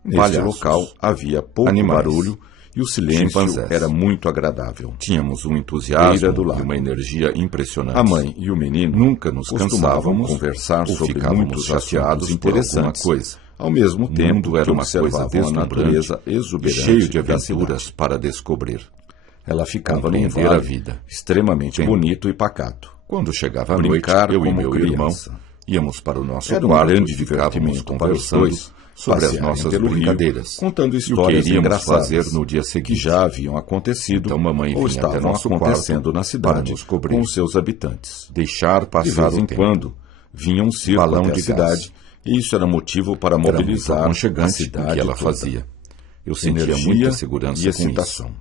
Neste Palhaços. local havia pouco Animais. barulho e o silêncio Chimpanzés. era muito agradável. Tínhamos um entusiasmo Beira do e lago. uma energia impressionante. A mãe e o menino Nunca nos costumavam cansávamos conversar ou sobre ficávamos muitos chateados assuntos por alguma interessantes, coisa. ao mesmo tempo mundo era que uma coisa observavam a deslumbrante natureza e exuberante cheio de da aventuras cidade. para descobrir. Ela ficava num Compreender vale a vida. extremamente Tempo. bonito e pacato. Quando chegava a Brincar noite, eu e como meu criança. irmão íamos para o nosso Era um quarto grande e ficávamos divertimento para os conversando dois sobre as passearem nossas pelo rio, brincadeiras, contando e o que histórias iríamos engraçadas fazer no dia que seguinte. já haviam acontecido Então mamãe ou vinha até estavam nosso acontecendo quarto na para cidade nos cobrir. com os seus habitantes. Deixar De passar vez o em tempo. quando vinha um circo Balão até de a cidade gás. e isso era motivo para Era muito mobilizar a aconchegante o cidade que ela toda. fazia. Eu sentia Energia muita segurança e com excitação. isso.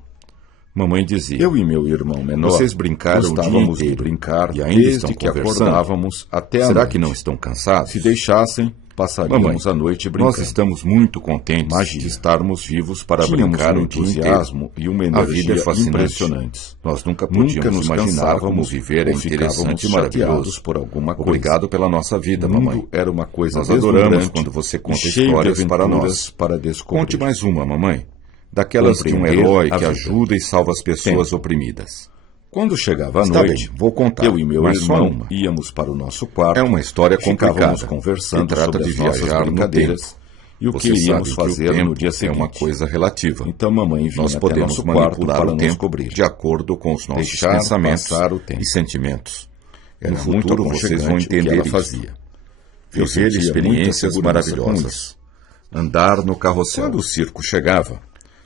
Mamãe dizia: Eu e meu irmão menor Vocês brincaram o dia gostávamos de inteiro brincar e ainda desde estão que conversando? acordávamos até a Será noite. que não estão cansados? Se deixassem, passaríamos a noite brincando. Nós estamos muito contentes Magia. de estarmos vivos para Tínhamos brincar um o dia inteiro. entusiasmo e uma A energia vida é fascinante. impressionantes. Nós nunca Nunca podíamos nos imaginar cansávamos como viver é ou ficávamos interessante e chateados maravilhoso. por alguma coisa. Obrigado pela nossa vida, O mundo mamãe. era uma coisa Nós adoramos deslumbrante quando você e conta cheio histórias de para aventuras nós. para descobrir. Conte mais uma, mamãe. Daquelas de um Compreender herói a que vida. ajuda e salva as pessoas Tempo. oprimidas. Quando chegava a Está noite, bem, vou contar. eu e meu Mas só irmão uma. íamos para o nosso quarto. É uma história ficávamos complicada. conversando Se trata sobre de as nossas viajar no brincadeiras tempo. e o que Você iríamos sabe que o fazer tempo no dia seguinte. é uma coisa relativa. Então mamãe vinha Nós até podemos nosso quarto manipular para o nos tempo cobrir. de acordo com os nossos Deixar pensamentos passar o tempo. e sentimentos. Era No muito futuro vocês vão aconchegante o que entender ela isso. fazia. Viver sentia muita experiências segurança maravilhosas. Andar no carrossel. Quando o circo chegava,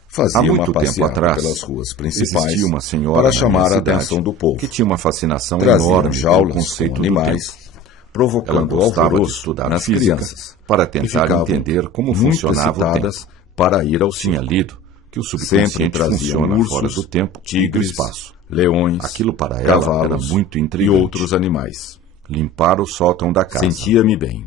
fazia Há muito uma tempo passeata atrás, pelas ruas principais existia uma senhora para na chamar minha a cidade atenção do povo. que tinha uma fascinação Traziam enorme pelo jaulas conceito com do animais, tempo. Ela provocando gostava de alvoroço estudar nas física crianças, para que tentar ficavam entender como muito funcionava o tempo. excitadas para ir ao Tinha circo. lido que o Sempre subconsciente traziam funciona ursos, fora do tempo, tigres, tigres, espaço. leões, Aquilo para ela cavalos era muito e intrigante. outros animais. Limpar o sótão da casa. Sentia-me bem.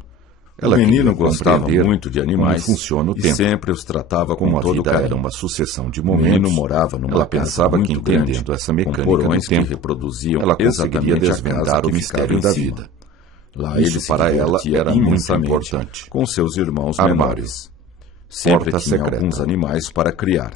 Ela O menino queria gostava compreender muito de animais como funciona o e tempo. sempre os tratava com Como a todo vida carinho. era uma sucessão de O menino momentos, morava numa ela casa pensava que muito grande, entendendo essa com mecânica porões do tempo, que reproduziam ela conseguiria exatamente a desvendar casa o que mistério ficava da em cima. vida. Lá Isso ele se para ela divertia era muito imensamente importante. com seus irmãos Armário. menores. Sempre Porta tinha secreta. alguns animais para criar.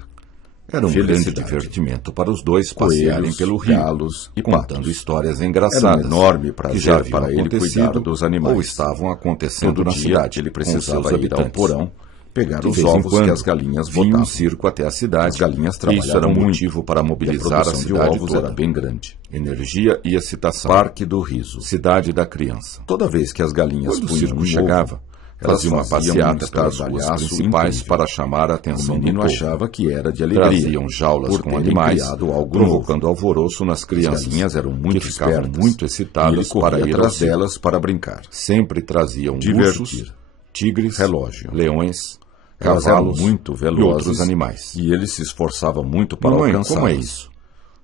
Era um grande Felicidade. divertimento para os dois passearem Coelhos, pelo rio, galos e contando patos. histórias Era engraçadas um enorme que prazer já haviam para ele acontecido cuidar dos animais. ou estavam acontecendo Quando na na cidade. cidade ele precisava com seus ir ao habitantes. porão, pegar De os vez em ovos quando, que as galinhas vinha botavam. um circo até a cidade. As galinhas Isso era trabalhavam um muito, motivo para e a mobilizar a produção de cidade ovos toda. era bem grande. Energia e excitação. Parque do Riso. Cidade da criança. Toda vez que as galinhas Quando o punham circo um chegava, ovo, elas fazia uma faziam passeata um pelas ruas estardalhaço principais incrível. para chamar a O atenção do menino povo. achava que era de alegria, Traziam jaulas por com terem animais, criado algo provocando alvoroço nas As crianças. galinhas eram muito que ficavam espertas, muito e ele excitadas para corria ir ao atrás circo. delas para brincar. Sempre traziam Divertir. ursos, tigres, Relógio. leões, Elas eram cavalos muito e velozes outros animais. e ele se esforçava muito para Mamãe, alcançá-las. como é isso?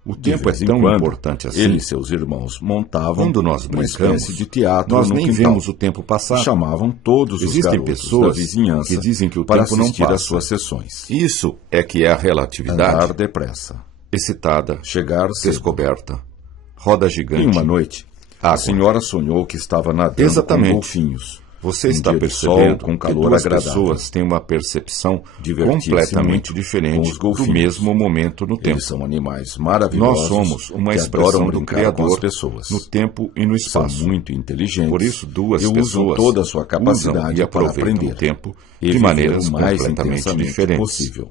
O De tempo é vez em tão quando, importante assim. ele e seus irmãos montavam Quando nós uma brincamos, espécie de teatro nós no nem quintal. vemos o tempo passar. Chamavam todos os Existem garotos pessoas da vizinhança que dizem que o para tempo não assistir às passa. suas sessões. Isso é que é a relatividade. Andar depressa. Excitada, Chegar cedo. descoberta, roda gigante. Em uma noite, a Água. senhora sonhou que estava nadando Exatamente. com golfinhos. Você Um está dia de percebendo sol, com calor que duas agradável. pessoas têm uma percepção Divertir-se completamente muito com diferente os do golfinhos. mesmo momento no tempo. Eles são animais maravilhosos. Nós somos uma que expressão adoram do brincar com as Criador pessoas. no tempo e no São espaço. muito inteligentes. Por isso, duas e usam pessoas toda a sua usam capacidade e para aproveitam aprender o tempo e de viver maneiras o mais completamente intensamente diferentes. possível.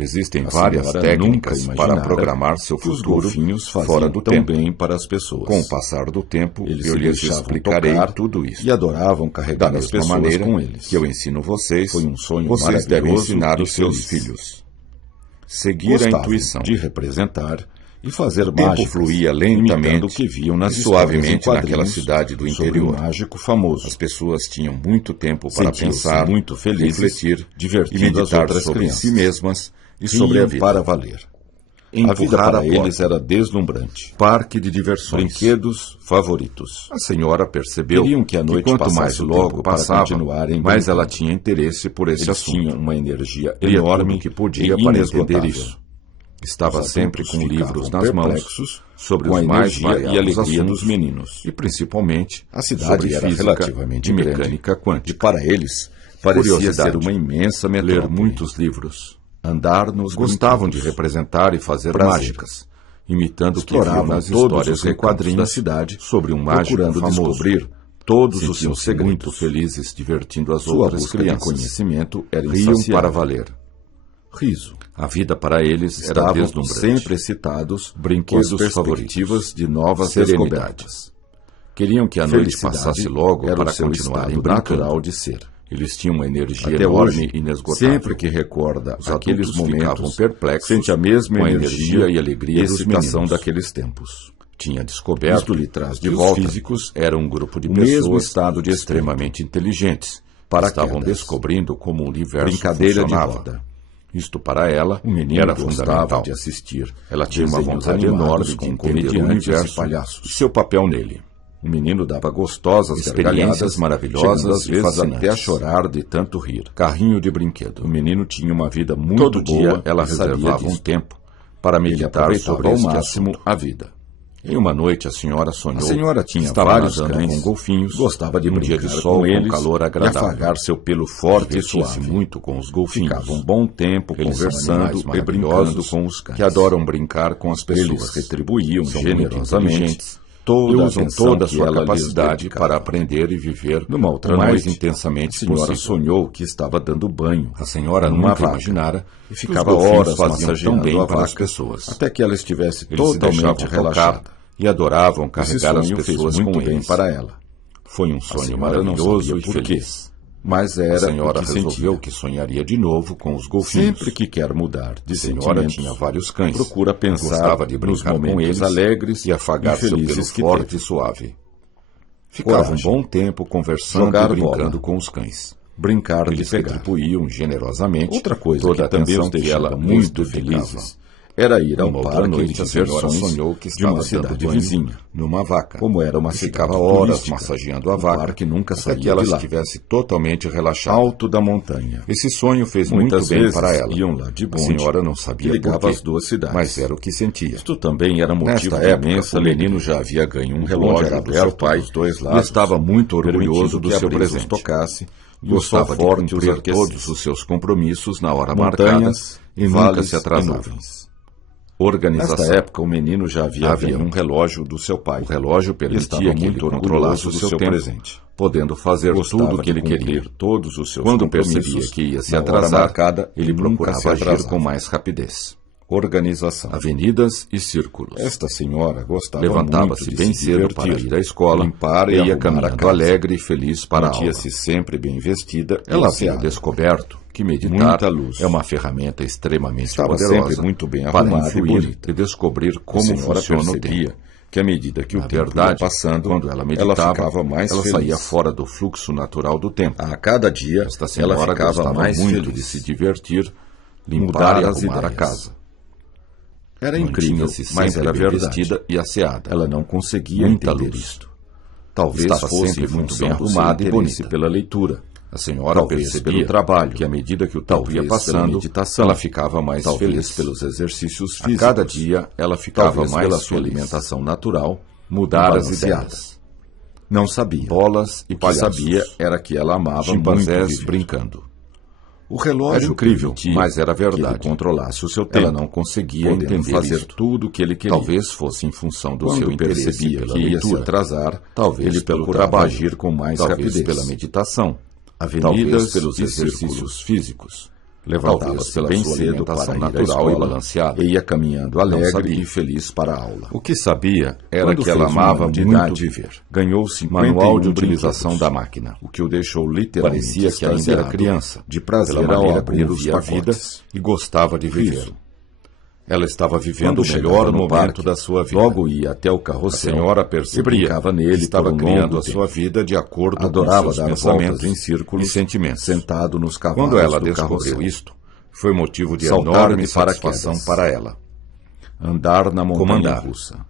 Existem A várias senhora técnicas nunca para imaginara programar seu que os futuro golfinhos faziam fora do tão tempo. bem para as pessoas. Com o passar do tempo, Eles eu se lhes deixavam explicarei tocar tudo isso. e adoravam carregar Da as mesma pessoas maneira com eles. que eu ensino vocês, Foi um sonho vocês devem maravilhoso ensinar e os seus feliz. filhos. Seguir Gostavam a intuição. de representar e fazer O tempo mágicas, fluía imitando lentamente o que viam nas e histórias em suavemente naquela quadrinhos cidade do sobre um interior. mágico famoso. As pessoas tinham muito tempo para Sentiam-se pensar, muito felizes, refletir e divertindo as meditar outras sobre crianças. si mesmas e sobre a Riam vida. para valer. A vida Empurrar para a eles porta. era deslumbrante. Parque de diversões. Brinquedos favoritos. A senhora percebeu Queriam que a noite quanto passasse mais o logo tempo para passava, continuarem mais brincando. ela tinha interesse por esse Eles assunto. tinham uma energia Lia enorme tudo que podia e para entender inesgotável. isso. Estava Os sempre adultos com livros ficavam nas mãos perplexos sobre com os a mais energia e variados alegria assuntos dos meninos. e principalmente A cidade sobre era física relativamente e grande, mecânica e quântica. para eles parecia Curiosidade. ser uma imensa metrópole. Ler muitos livros. Andar nos Gostavam de brinquedos. representar e fazer Prazer. mágicas, imitando o que viam Exploravam nas todos histórias os em recantos quadrinhos da cidade, sobre um mágico procurando famoso. descobrir todos os Sentiam-se seus segredos. muito felizes divertindo as Sua outras busca de crianças. conhecimento era Riam insaciável. para valer. Riso. A vida para eles era Estavam deslumbrante. sempre excitados Brinquedos com as perspectivas favoritos. de novas Serenidade. descobertas. Queriam que a noite Felicidade passasse logo era para o seu continuarem estado brincando. natural de ser. Eles tinham uma energia Até enorme hoje, e inesgotável. sempre que recorda Os aqueles adultos ficavam momentos, perplexos sente a mesma com a energia energia e alegria e dos excitação meninos. daqueles tempos. Tinha descoberto Isto lhe traz que de os volta físicos eram um grupo de o mesmo pessoas estado de extremamente inteligentes para que estavam quedas. descobrindo como o universo Brincadeira de funcionava. roda. Isto para ela O menino era gostava fundamental. de assistir. Ela tinha uma desenhos vontade animados enorme de com entender o comediantes e universo palhaços. e seu papel nele. O menino dava gostosas Experiências gargalhadas, maravilhosas chegando às e vezes fascinantes. até a chorar de tanto rir. Carrinho de brinquedo. O menino tinha uma vida muito Todo boa, dia ela e sabia reservava um disto. tempo para meditar aproveitava sobre ao este máximo assunto, a vida. Em uma noite a senhora sonhou. A senhora tinha que estava vários nadando cães, com golfinhos, gostava de um dia brincar de sol com eles calor e agradável. afagar seu pelo forte e Divertia-se suave. muito com os golfinhos. Ficava um bom tempo Eles são conversando animais e brincando maravilhosos com os cães. que adoram brincar com as pessoas. Eles retribuíam São muito generosamente inteligentes toda e a usam atenção toda a que sua ela lhes capacidade dedicava. para aprender e viver Numa outra o mais noite, intensamente a senhora possível. sonhou que estava dando banho. A senhora numa nunca vaca, imaginara e que ficava os golfinhos horas faziam tão massageando bem a para as vaca, pessoas. até que ela estivesse Eles se totalmente deixavam relaxada. tocar e adoravam Esse carregar as sonho fez pessoas muito com bem eles. para ela. Foi um A sonho senhora não maravilhoso sabia e por quê, feliz. mas A era senhora o que resolveu sentia. que sonharia de novo com os golfinhos. Sempre que quer mudar de A senhora sentimentos, tinha vários cães. procura pensar Gostava de nos brincar com momentos eles alegres e afagar seu pelo infelizes que forte teve. e suave. Ficava um Coragem. bom tempo conversando Jogar e brincando bola. com os cães. Brincar de Eles pegar. retribuíam generosamente Outra coisa toda que a também atenção os que deixava ela muito lhes dedicava. felizes era ir ao Numa outra parque noite, de a senhora diversões sonhou que de estava uma dando cidade banho vizinha. numa vaca. Como era uma E cidade ficava horas turística, massageando a o vaca parque nunca até saía que ela de lá. estivesse totalmente relaxada. Alto da montanha. Esse sonho fez Muitas muito bem vezes para ela. iam lá de A bonde, senhora não que sabia ligava por quê, as duas cidades. mas era o que sentia. Isto também era motivo Nesta de época, imensa o menino alegria. já havia ganho um O bonde relógio era do seu aberto pai dos dois e lados, estava muito orgulhoso permitindo do que a seu brisa os presente. tocasse e o Gostava sol de forte os cumprir aquecesse. todos os seus compromissos na hora marcada Montanhas, e nunca vales se e atrasava. nuvens. Organização. Nesta época, o menino já havia Havia um relógio do seu pai. O relógio E estava permitia que ele muito controlasse orgulhoso o do seu seu tempo, presente. podendo fazer Gostava tudo o que de ele queria. cumprir todos os seus Quando compromissos. percebia que ia se Na hora atrasar, marcada, ele nunca procurava se agir atrasava. com mais rapidez. Organização. Avenidas e círculos. Esta senhora gostava muito Levantava-se de bem se cedo divertir, para ir à escola limpar e ia arrumar a caminhando casa. alegre e feliz para a aula. Mantia-se sempre bem vestida e Ela havia asseada. descoberto que meditar Muita luz. é uma ferramenta extremamente Estava poderosa sempre muito bem para arrumada e influir bonita. e descobrir A como senhora funciona o percebia tempo. que à medida que o Na tempo verdade, ia passando, quando ela meditava, ficava mais ela feliz. saía fora do fluxo natural do tempo. A cada dia, Esta ela senhora ficava gostava mais muito feliz. de se divertir, limpar Mudar e as arrumar a ideias. casa. Era incrível, Mantinha-se mas sempre era bem verdade. vestida e asseada. Ela não conseguia Muita entender luz. isto. Talvez Estava fosse sempre em muito função bem do arrumada seu e interesse bonita. pela leitura. A senhora Talvez percebia pelo trabalho, que à medida que o tempo talvez ia pela passando, meditação, ela ficava mais talvez feliz. pelos exercícios A físicos. cada dia ela ficava Talvez mais pela feliz. sua alimentação natural, Mudar as balanceada. ideias. Não sabia. Bolas e O que palhaços. sabia era que ela amava muito Chimpanzés viver. brincando. O relógio Era incrível, permitia mas era que ele verdade. controlasse o seu tempo. Ela não conseguia podendo entender fazer isto. tudo o que ele queria. Talvez fosse em função do Quando seu interesse percebia pela que ia se leitura. atrasar, Talvez ele pelo procurava trabalho, agir com mais talvez rapidez. pela meditação, Avenidas talvez pelos e exercícios círculos. físicos. Levantava-se Talvez pela bem sua cedo alimentação para ir à natural escola e balanceada. e ia caminhando alegre sabia. e feliz para a aula. O que sabia era Quando que ela fez um amava ano de muito idade, viver. Ganhou 51 manual de utilização brinquedos, da máquina, o que o deixou literalmente parecia que ainda era extasiado criança, de prazer pela ao maneira abrir como os via a vida pacotes. e gostava de viver. Riso. Ela estava vivendo o Quando melhor chegava no momento parque, da sua vida. logo ia até o A carrossel senhora percebia e brincava nele que estava por um criando longo a sua tempo. vida de acordo Adorava com seus dar pensamentos voltas em círculos e sentimentos. sentado nos cavalos Quando ela do descobriu carrossel. isto, foi motivo de Saltar enorme de paraquedas. satisfação para ela. Andar na montanha Comandar. russa.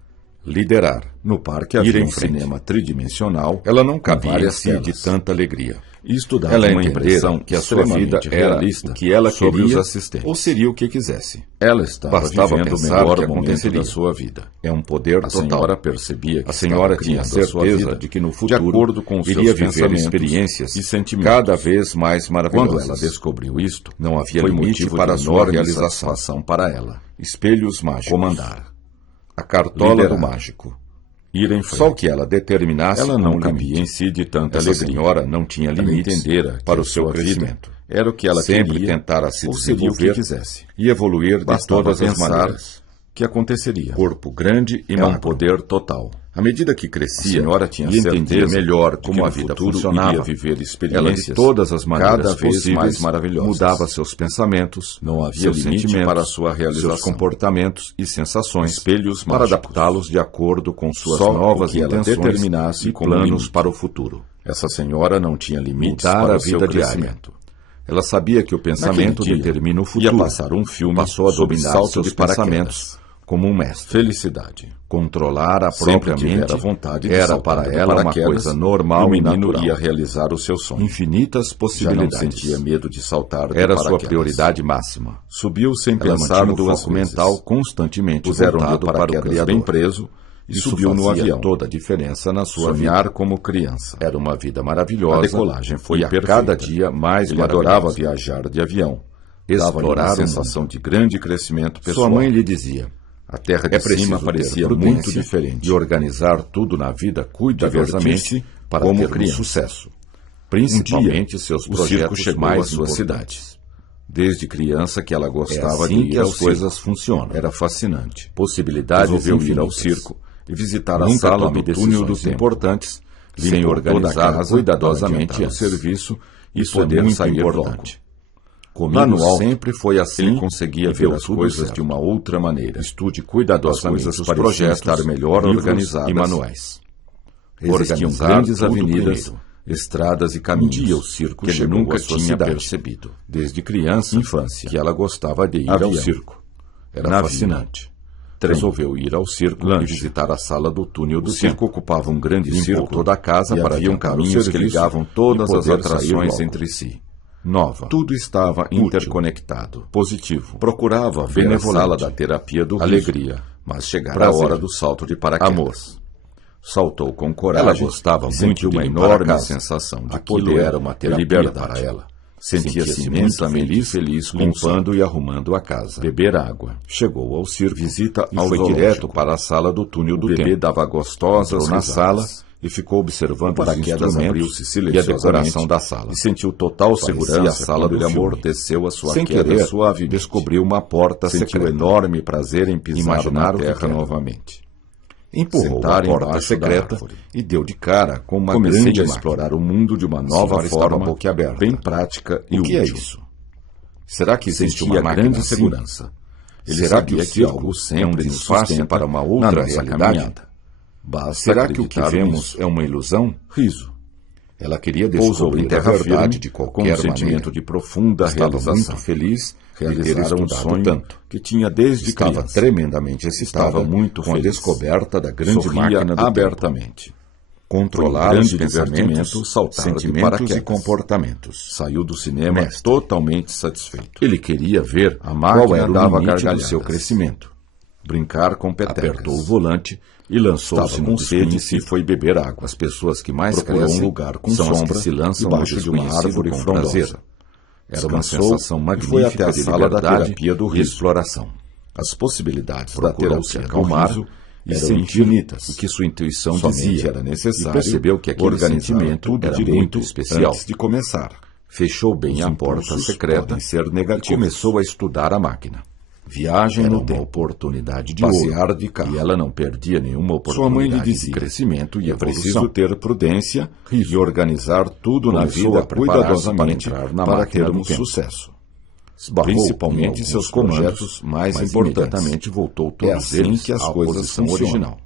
Liderar. No parque Ir havia em um frente. cinema tridimensional. Ela não com cabia em várias si de telas. tanta alegria. Isto dava Ela uma entendera impressão que a sua vida extremamente era realista o que ela sobre queria os assistentes. ou seria o que quisesse. Ela estava Bastava vivendo o pensar melhor que momento aconteceria. da sua vida. É um poder A total. senhora percebia que A senhora estava tinha criando a sua certeza vida de que no de futuro acordo com os seus iria viver pensamentos experiências e sentimentos. cada vez mais maravilhosas. Quando ela descobriu isto, Não havia foi limite motivo para a de sua enorme realização. satisfação para ela. Espelhos mágicos. Comandar. A cartola Liderar. do mágico. Ir em frente. Só o que ela determinasse Ela não como cabia limite. em si de tanta Essa alegria. senhora não tinha Ela limites entendera que para a o seu sua vida crescimento. era o que ela Sempre queria tentara se ou seria o que desenvolver quisesse. e evoluir de Bastava todas as pensar maneiras. que aconteceria. Corpo grande e É um magro. poder total. À medida que A crescia, senhora tinha e entendia certeza melhor de que como a no vida futuro funcionava, iria viver ela de experiências todas as maneiras cada vez possíveis mais maravilhosas. mudava seus pensamentos, Não havia seus limite sentimentos, para a sua realização. seus comportamentos e sensações, Espelhos para mágicos. adaptá-los de acordo com suas Só novas o que ela intenções determinasse e como planos limite. para o futuro. Essa senhora não tinha limites Mudar para a o seu vida diária. crescimento. Ela sabia que o pensamento Naquele dia, determina o ia futuro. passar um filme Passou a sobre dominar salto seus de paraquedas. pensamentos como um mestre. Felicidade. Controlar a Sempre própria tivera mente vontade de era saltar para de ela uma paraquedas coisa normal e o e menino natural. ia realizar o seu sonho. Infinitas Já não possibilidades. sentia medo de saltar de Era paraquedas. sua prioridade máxima. Subiu sem Ela pensar mantinha o duas foco vezes. mental constantemente Puseram-lhe voltado o para o paraquedas Criador. bem preso e Isso subiu no fazia avião. toda a diferença na sua Sonhar vida. como criança. Era uma vida maravilhosa. A decolagem foi e a perfeita. cada dia mais Ele adorava maravilhosa. viajar de avião. Explorar Dava-lhe uma o sensação de grande crescimento pessoal. Sua mãe lhe dizia: A terra de é preciso cima ter parecia prudência muito diferente. e organizar tudo na vida cuidadosamente Divertir-se para como ter um criança. sucesso. Principalmente seus o circo projetos chegou mais à sua importantes. Desde criança que ela É gostava assim de ir que ao as coisas circo. funcionam. Era fascinante. Possibilidades Resolveu ir ao infinitas. circo e visitar a Nunca sala tome do túnel do decisões tempo. importantes sem Limpou toda a organizar casa cuidadosamente para adiantar o antes. serviço e Isso é poder muito sair importante. logo. Comigo Lá no alto, sempre foi assim. Ele conseguia e ver deu as tudo coisas certo. de uma outra maneira. Estude As cuidadosamente coisas os pareciam projetos, estar melhor livros organizadas e manuais. Existiam Organizar grandes tudo avenidas, primeiro. estradas e Um caminhos. dia o circo que ele chegou nunca à sua tinha cidade. percebido. Desde criança, Infância. que ela gostava de ir Avião. ao circo. Era Navio. fascinante. Trem. Resolveu ir ao circo Lanche. e visitar a sala do túnel do O circo tempo. ocupava um grande Limpou círculo toda a casa e para haviam adiantar o caminhos que serviço ligavam e todas as poder sair atrações logo. entre si. Nova. Tudo estava Útil. interconectado. Positivo. Procurava ver a Benevolente. sala da terapia do riso, Alegria. mas chegara Prazer. a hora do salto de paraquedas. Amor. Saltou com coragem. Ela gostava e muito sentiu de uma limpar a enorme casa. sensação de Aquilo poder era uma terapia e liberdade para ela. Sentia-se Sentia-se imensamente feliz com o limpando salto. e arrumando a casa. Beber água. Chegou ao circo, Visita e ao foi zoológico. direto para a sala do túnel O do bebê tempo. dava gostosas Entrou na sala risadas. e ficou observando O os paraquedas instrumentos abriu-se e a silenciosamente decoração da sala. e sentiu total Segurança segurança a sala quando do ele filme. amorteceu a sua Sem queda querer, suavemente. descobriu uma porta Sentiu secreta. enorme prazer em pisar Imaginar na o que terra era. novamente. Empurrou Sentar a porta embaixo secreta da árvore. e deu de cara com uma Comecei grande a máquina. explorar o mundo de uma nova senhora estava forma, boquiaberta. bem prática e O que é útil. isso? Será que existe Sentia uma máquina grande assim? segurança. Ele Será que sabia o que circo algo é um sempre nos disfarce sustenta para uma na outra nossa realidade? caminhada. Basta Será que o que acreditar vemos nisso. é uma ilusão? Riso. Ela queria Pousou descobrir em a terra verdade firme, de com qualquer um sentimento maneira. de profunda Estava realização. muito feliz de ter Realizara um estudado sonho tanto. que tinha desde Estava criança. tremendamente excitada Estava muito com a feliz. descoberta da grande Sorria máquina do abertamente. tempo. Controlar Foi um os grande pensamentos, divertimento saltar de sentimentos paraquedas. e comportamentos. Saiu do cinema Mestre. totalmente satisfeito. Ele queria ver A máquina qual era o dava limite do gargalhadas. seu crescimento. Brincar com petecas. Apertou o volante e lançou-se Estava no com sede despinte e foi beber água. As pessoas que mais Procurou crescem um lugar com são as sombra que se lançam debaixo no de uma desconhecido árvore com frondosa. prazer. Era uma Descansou sensação e magnífica foi até a de sala da liberdade terapia do e riso. exploração. As possibilidades da Procurou se terapia acalmar do riso e eram sentir infinitas. o que sua intuição Somente dizia. era necessário E percebeu que aquele organizar sentimento tudo era direito muito especial. antes de começar. Fechou bem Os a porta impulsos secreta podem ser e negativos. começou a estudar a máquina. Viagem Era no uma tempo. oportunidade de Passear ouro, de carro. e ela não perdia nenhuma Sua mãe lhe oportunidade dizia: de crescimento e é preciso evolução. ter prudência e organizar tudo na Começou vida a preparar-se cuidadosamente para entrar na para máquina ter do um tempo. sucesso. principalmente seus projetos mais importantes. Imediatamente voltou todos eles que as coisas funcionam. Original.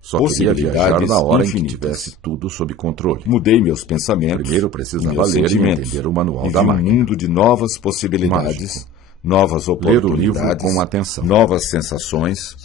Só queria viajar na hora em que tivesse tudo sob controle. Mudei meus pensamentos. Primeiro precisava ler e entender o manual da máquina. Um mundo de novas possibilidades, novas oportunidades, ler o livro com atenção, novas sensações,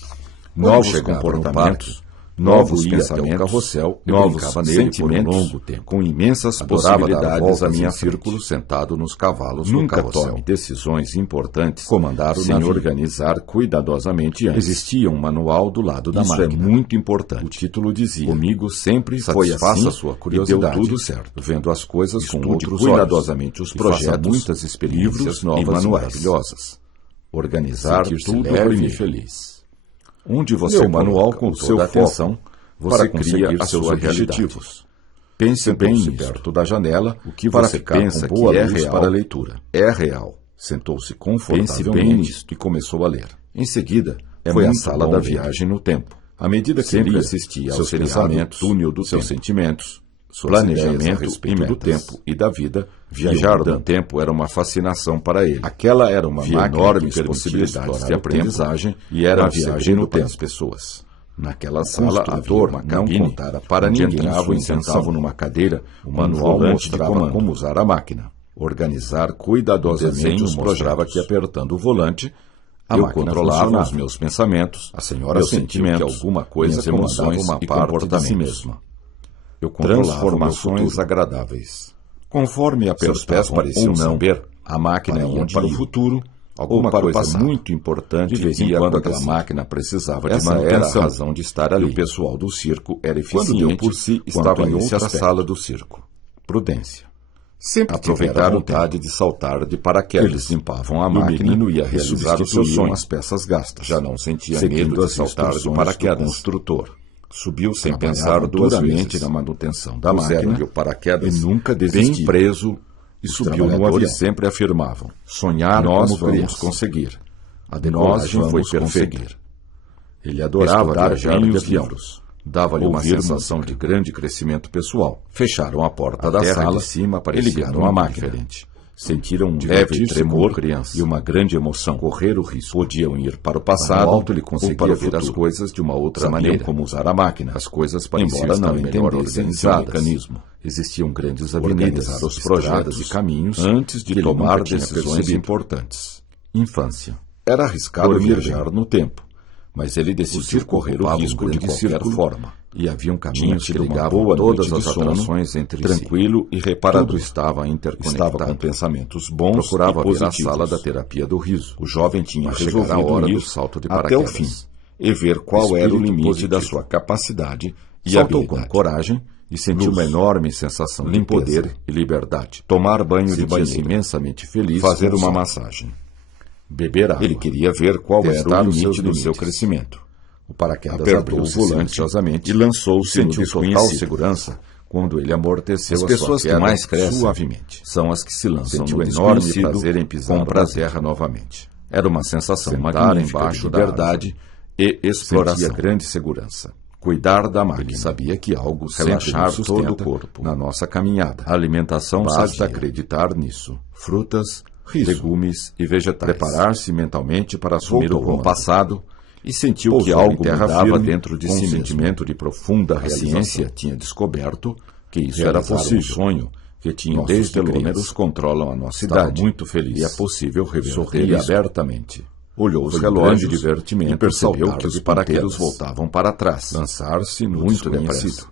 novos comportamentos, novos pensamentos, carrossel, novos sentimentos, longo tempo, com imensas possibilidades a minha círculo sentado nos cavalos do carrossel. Tome decisões importantes, comandar sem organizar cuidadosamente antes. Existia um manual do lado da máquina. Isso é muito importante. O título dizia: comigo sempre foi assim, sua curiosidade, e deu tudo certo. Vendo as coisas com outros cuidadosamente olhos, os projetos, muitas experiências novas e manuais maravilhosas. Organizar tudo leve e feliz. Onde você manual com toda a atenção, você cria os seus objetivos. Pense bem nisso. Perto da janela, o que você pensa que é real para a leitura. É real. Sentou-se confortavelmente e começou a ler. Em seguida, foi à sala da viagem no tempo. À medida que ele assistia aos pensamentos, túnel dos seus sentimentos, planejamento e do tempo e da vida, viajar no tempo era uma fascinação para ele. Aquela era uma enorme possibilidade de aprendizagem e era a viagem no tempo das pessoas. Naquela sala havia uma cabine para ninguém entravam e sentavam numa cadeira, o manual mostrava como usar a máquina. Organizar cuidadosamente os mostrava que apertando o volante, eu controlava os meus pensamentos, a senhora sentiu que alguma coisa comandava uma parte de si mesma. Eu transformações agradáveis. Conforme apertavam pés pareciam saber, a máquina ia para o futuro, alguma coisa muito importante, de vez em quando aquela máquina precisava de manutenção. Essa era a razão de estar ali. E o pessoal do circo era eficiente. Quando deu por si, estava em outra sala do circo. Prudência. Sempre aproveitaram vontade de saltar de paraquedas. Eles limpavam a máquina e ia realizar o seu sonho. As peças gastas. Já não sentia medo de saltar de paraquedas. Construtor. Subiu sem pensar duramente na manutenção da máquina, o paraquedas, e nunca desistiu. Bem preso, e subiu no avião. Sempre afirmavam: sonhar nós vamos conseguir. A decolagem foi perfeita. Ele adorava viajar de avião. Dava-lhe uma sensação de grande crescimento pessoal. Fecharam a porta da sala de cima e ligaram a máquina. Sentiram um leve tremor e uma grande emoção. Correr o risco. Podiam ir para o passado, alto ele conseguia ver as coisas de uma outra maneira. Como usar a máquina. As coisas pareciam estar melhor organizadas. Existiam grandes avenidas, os projetos e caminhos antes de tomar decisões importantes. Infância. Era arriscado viajar no tempo, mas ele decidiu correr o risco de qualquer forma. E havia um caminho que ligava todas as atrações entre tranquilo e reparador. Estava interconectado. Estava com pensamentos bons. Procurava ver a sala da terapia do riso. O jovem tinha resolvido a hora do salto de paraquedas até o fim e ver qual era o limite da sua capacidade e saltou com coragem e sentiu uma enorme sensação de poder e liberdade. Tomar banho de banheiro imensamente feliz, fazer uma massagem, beber água. Ele queria ver qual era o limite do seu crescimento. O paraquedas apertou o volante e lançou-se no total segurança quando ele amorteceu. As pessoas que mais crescem suavemente são as que se lançam no enorme prazer em pisar para a terra novamente. Era uma sensação magnífica embaixo da verdade e exploração. Sentia grande segurança. Cuidar da máquina. Ele sabia que algo relaxar todo o corpo na nossa caminhada. A alimentação basta acreditar nisso. Frutas, legumes e vegetais. Preparar-se mentalmente para assumir o passado e sentiu que algo mudava dentro de si, um sentimento de profunda realização. A ciência tinha descoberto que isso era possível. Sonho que tinham desde crianças controlam a nossa idade. Muito feliz. E é possível reverter. Sorria abertamente. Olhou os relógios de divertimento e percebeu que os paraquedas voltavam para trás. Lançar-se no muito desconhecido.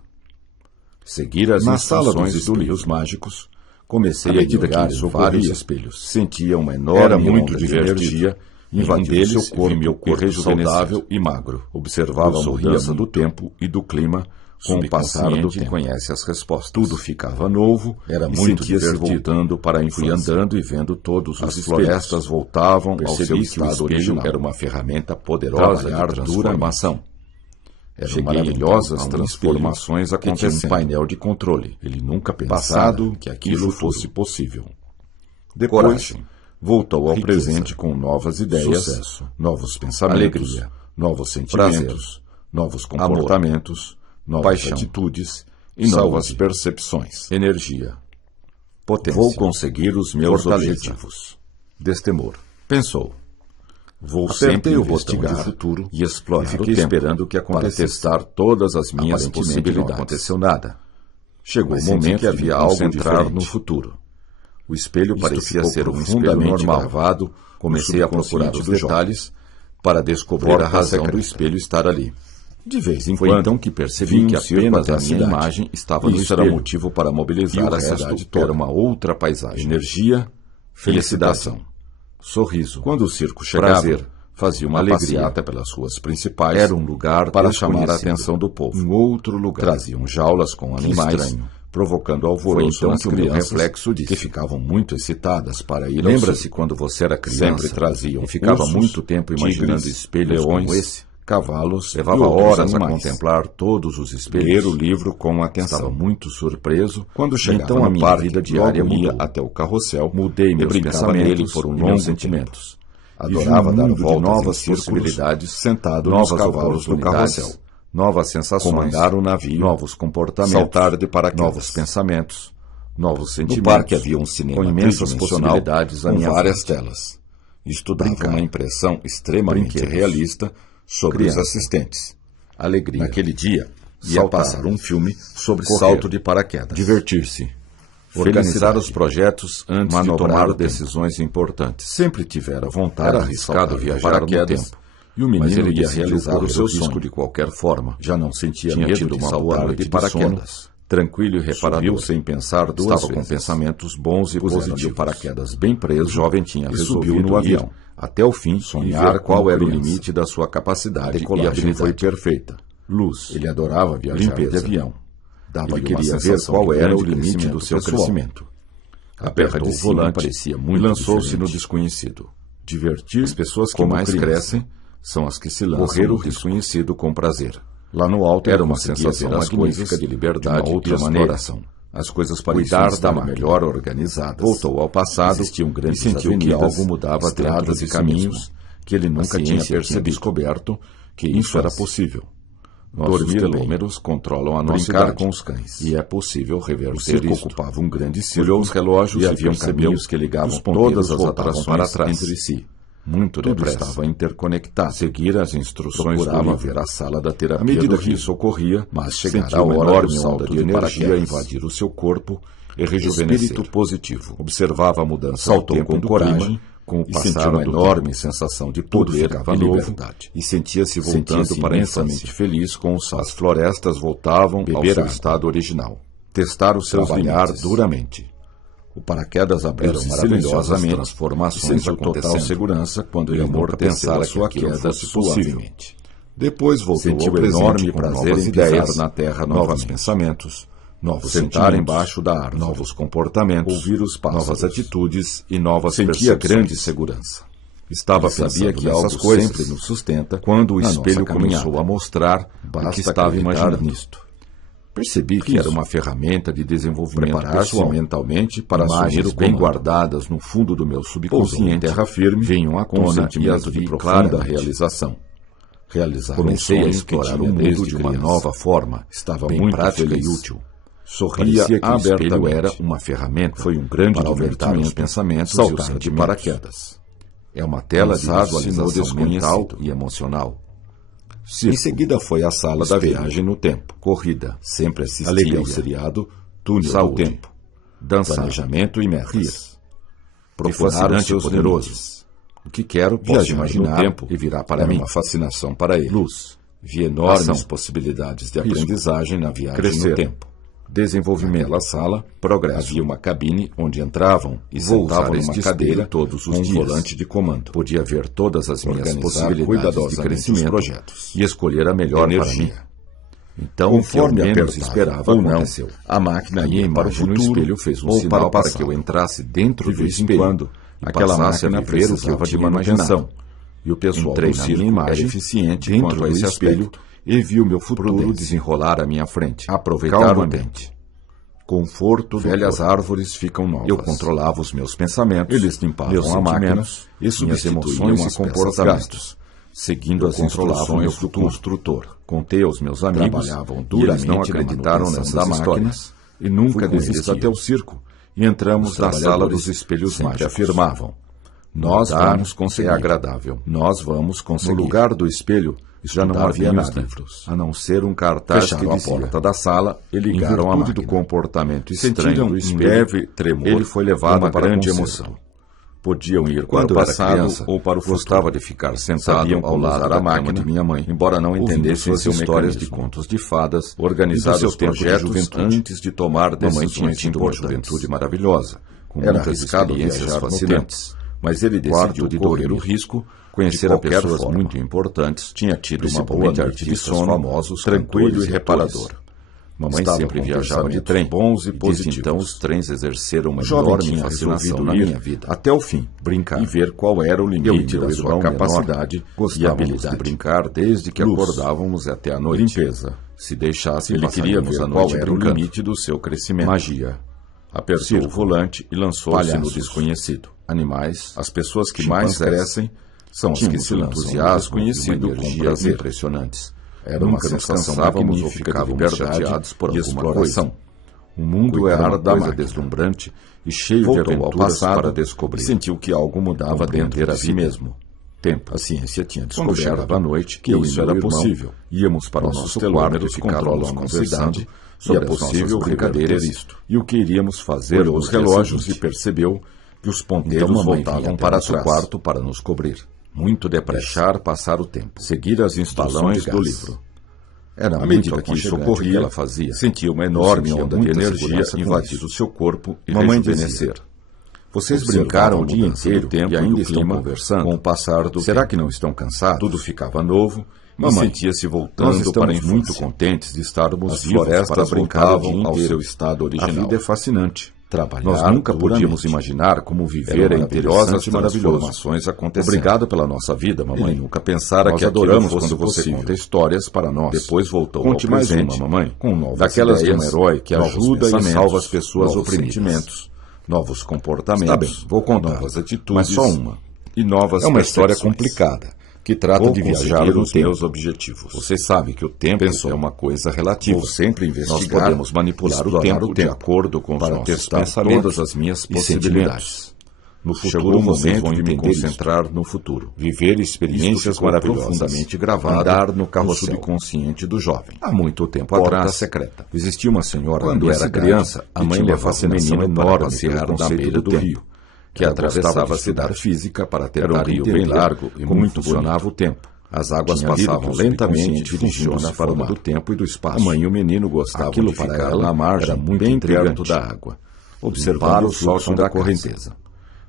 Seguir as instruções dos espelhos mágicos. Comecei a enxergar vários espelhos. Sentia uma enorme onda de energia. Invadiu seu corpo, meu corpo saudável e magro. Observava a mudança do tempo e do clima com o passar do tempo. Conhece as respostas. Tudo ficava novo, era muito divertido. Voltando para a infância. Fui andando e vendo todos os florestas voltavam ao seu estado original. Era uma ferramenta poderosa de transformação. Eram maravilhosas transformações acontecendo. Tinha um painel de controle. Ele nunca pensado que aquilo fosse possível. Depois voltou ao presente com novas ideias, sucesso, novos pensamentos, alegria, novos sentimentos, novos comportamentos, novas atitudes e novas percepções, energia, potência. Vou conseguir os meus objetivos. Destemor. Pensou. Vou sempre investigar o futuro e explorar o tempo, esperando o que acontecesse, para testar todas as minhas possibilidades. Não aconteceu nada. Chegou o momento que havia algo entrar no futuro. O espelho parecia ser um fundamento gravado. Comecei a procurar os detalhes para descobrir a razão do espelho estar ali. De vez em quando, foi então que percebi que apenas a minha imagem estava no espelho. Isso era motivo para mobilizar a cidade toda. Era uma outra paisagem. Energia, felicidade, sorriso. Quando o circo chegava, fazia uma passeata pelas ruas principais. Era um lugar para chamar a atenção do povo. Um outro lugar. Traziam jaulas com animais, provocando alvoroço nas crianças, reflexo que ficavam muito excitadas para ir. Lembra-se quando você era criança? Sempre traziam. E ficava muito tempo imaginando espelhos como esse. Cavalos, levava horas a contemplar todos os espelhos. Ler o livro com atenção. Estava muito surpreso quando chegava então a minha vida diária ia até o carrossel. Mudei meus pensamentos por longos sentimentos. Adorava dar novas possibilidades sentado nos cavalos do carrossel. Novas sensações, comandar o navio, novos comportamentos, saltar de paraquedas, novos pensamentos, novos sentimentos. No parque havia um cinema com imensas possibilidades, com várias telas. Estudava uma impressão extremamente realista sobre os assistentes. Alegria. Naquele dia, ia passar um filme sobre salto de paraquedas. Divertir-se. Organizar os projetos antes de tomar decisões importantes. Sempre tivera vontade. Era arriscado viajar no tempo. E o menino ia realizar o seu sonho de qualquer forma. Já não sentia medo de uma boa noite de paraquedas. Tranquilo e reparador, sem pensar duas vezes. Estava com pensamentos bons e positivos. O paraquedas bem preso, o jovem tinha resolvido no avião. Até o fim, sonhar qual era o limite da sua capacidade. A decolagem foi perfeita. Luz. Ele adorava viajar limpeza de avião. Ele queria ver qual era o limite do seu crescimento. Apertou o volante, parecia muito, e lançou-se no desconhecido. Divertir as pessoas que mais crescem são as que se lançam correr o desconhecido com prazer. Lá no alto era uma sensação magnífica de liberdade e outra exploração. As coisas pareciam estar melhor organizadas. Voltou ao passado e sentiu que algo mudava dentro de caminhos que ele nunca tinha percebido. Descoberto que isso era possível. Nossos telômeros controlam a nossa idade com os cães. E é possível reverter isso. Ocupava um grande círculo. Olhou os relógios e haviam caminhos que ligavam todas as atrações para trás entre si. Muito tudo estava interconectado. Seguir as instruções procurava ver a sala da terapia. À medida que isso ocorria, mas chegara a hora do salto de energia invadir o seu corpo e rejuvenescer. Espírito positivo. Observava a mudança. Saltou com coragem, com o passar uma enorme sensação de poder e liberdade. E sentia-se voltando para imensamente feliz com o salto. As florestas voltavam ao seu estado original. Testar os seus limites duramente. O paraquedas abriu-se silenciosamente, transformações e sentiu total segurança quando ele amorteceu a sua queda possivelmente. Depois voltou ao enorme prazer em pisar na terra novos pensamentos, novos sentar embaixo da árvore, novos comportamentos, ouvir os pássaros, novas atitudes e novas percepções. Sentia grande segurança. Sabia que algo sempre nos sustenta quando o espelho começou a mostrar o que estava imaginando nisto. Percebi que era uma ferramenta de desenvolvimento pessoal mentalmente para assumir o bem guardadas no fundo do meu subconsciente. Terra firme, venham à tona e as vi profunda realização. Comecei a explorar o mundo de uma nova forma. Estava bem muito prática e útil. Sorria abertamente. Era uma ferramenta. Foi um grande divertimento os pensamentos saltar de paraquedas. É uma tela de visualização mental e emocional. Circo. Em seguida foi à sala da viagem no tempo. Corrida. Sempre assistia ao seriado Túnel ao Tempo. Dança, planejamento e metas. Profanar os seus poderosos. O que quero, posso imaginar no tempo e virá para mim. Uma fascinação para ele. Luz. Vi enormes possibilidades de aprendizagem na viagem no tempo. Desenvolvimento da sala, progresso. Havia uma cabine onde entravam e sentavam numa cadeira todos os dias. Um volante de comando. Podia ver todas as minhas possibilidades de crescimento projetos e escolher a melhor energia. Para mim. Então, conforme menos esperava ou não, a máquina ia para o futuro, no espelho fez um sinal para que eu entrasse dentro do espelho. Aquela máquina precisava de manutenção. E o pessoal do circo era eficiente dentro do espelho e vi o meu futuro desenrolar à minha frente. Aproveitar o ambiente. Conforto, velhas árvores ficam novas. Eu controlava os meus pensamentos, eles limpavam a máquina e minhas emoções e comportamentos, seguindo as instruções do construtor. Contei aos meus amigos, trabalhavam duramente, e eles não acreditaram nessas máquinas e nunca desistia até o circo. E entramos na sala dos espelhos mágicos. Afirmavam. Nós vamos conseguir. É agradável. Nós vamos conseguir. No lugar do espelho, já não havia nada, livros, a não ser um cartaz que dizia, a porta da sala e ligaram a máquina. Do comportamento estranho do espelho, leve tremor, ele foi levado para grande emoção. Podiam ir para o passado ou para o futuro. Gostava de ficar sentado ao lado da máquina de minha mãe, embora não entendesse suas histórias de contos de fadas, organizar seus projetos antes de tomar decisões importantes. Uma juventude maravilhosa, com muitas experiências fascinantes. Mas ele decidiu correr o risco, conhecer pessoas muito importantes, tinha tido uma boa noite de sono, famosos, tranquilo e reparador. Mamãe sempre viajava de trem, bons e positivos. Então os trens exerceram uma enorme fascinação na minha vida. Até o fim, brincar e ver qual era o limite da sua capacidade e habilidade de brincar desde que acordávamos até a noite. Limpeza. Se deixasse, ele queria ver qual era o limite do seu crescimento. Magia. Apertou o volante e lançou-se no desconhecido. Animais, as pessoas que mais crescem são as que se lançam no desconhecido com prazer impressionantes. Era uma sensação magnífica de liberdade e exploração. O mundo era uma coisa deslumbrante e cheio de aventuras para descobrir. Sentiu que algo mudava dentro de si mesmo. Tempo. A ciência tinha descoberto à noite que isso era possível. Íamos para o nosso quarto e ficávamos conversando sobre a possível brincadeira isto. E o que iríamos fazer os relógios e percebeu que os ponteiros voltavam para seu quarto para nos cobrir. Muito depressa. Deixar passar o tempo. Seguir as instruções do livro. Era à medida que isso ocorria, ela fazia. Sentia uma enorme onda de energia invadir o seu corpo e rejuvenescer. Vocês brincaram o dia inteiro e ainda estão conversando com o passar do Será que não estão cansados? Tudo ficava novo. Mamãe sentia-se voltando para muito contentes de estarmos vivos para brincar o dia inteiro ao estado original. A vida é fascinante. Nós nunca podíamos imaginar como viver em imperiosas transformações acontecendo. Obrigado pela nossa vida, mamãe. Nunca pensara que adoramos quando você conta histórias para nós. Depois voltou ao presente, mais uma, mamãe, com novas daquelas ideias, de um herói que ajuda e salva as pessoas oprimidas. Novos comportamentos. Está bem, vou contar. Novas atitudes. Mas só uma. E novas É uma história complicada, que trata de viajar nos meus objetivos. Você sabe que o tempo é uma coisa relativa. Vou sempre investigar. Nós podemos manipular o tempo de acordo com os nossos pensamentos, todas as minhas possibilidades. No futuro, vocês vão me concentrar no futuro. Viver experiências maravilhosas, profundamente gravadas, andar no carro subconsciente do jovem. Há muito tempo atrás, secreta. Existia uma senhora, quando era criança, a mãe levava um menino enorme para passear na beira do rio, que atravessava a cidade física para tentar um rio bem largo e muito funcionava o tempo. As águas passavam lentamente dirigindo-se para o mar do tempo e do espaço. A mãe e o menino gostavam de ficar na margem, era muito bem perto da água, observando o fluxo da correnteza.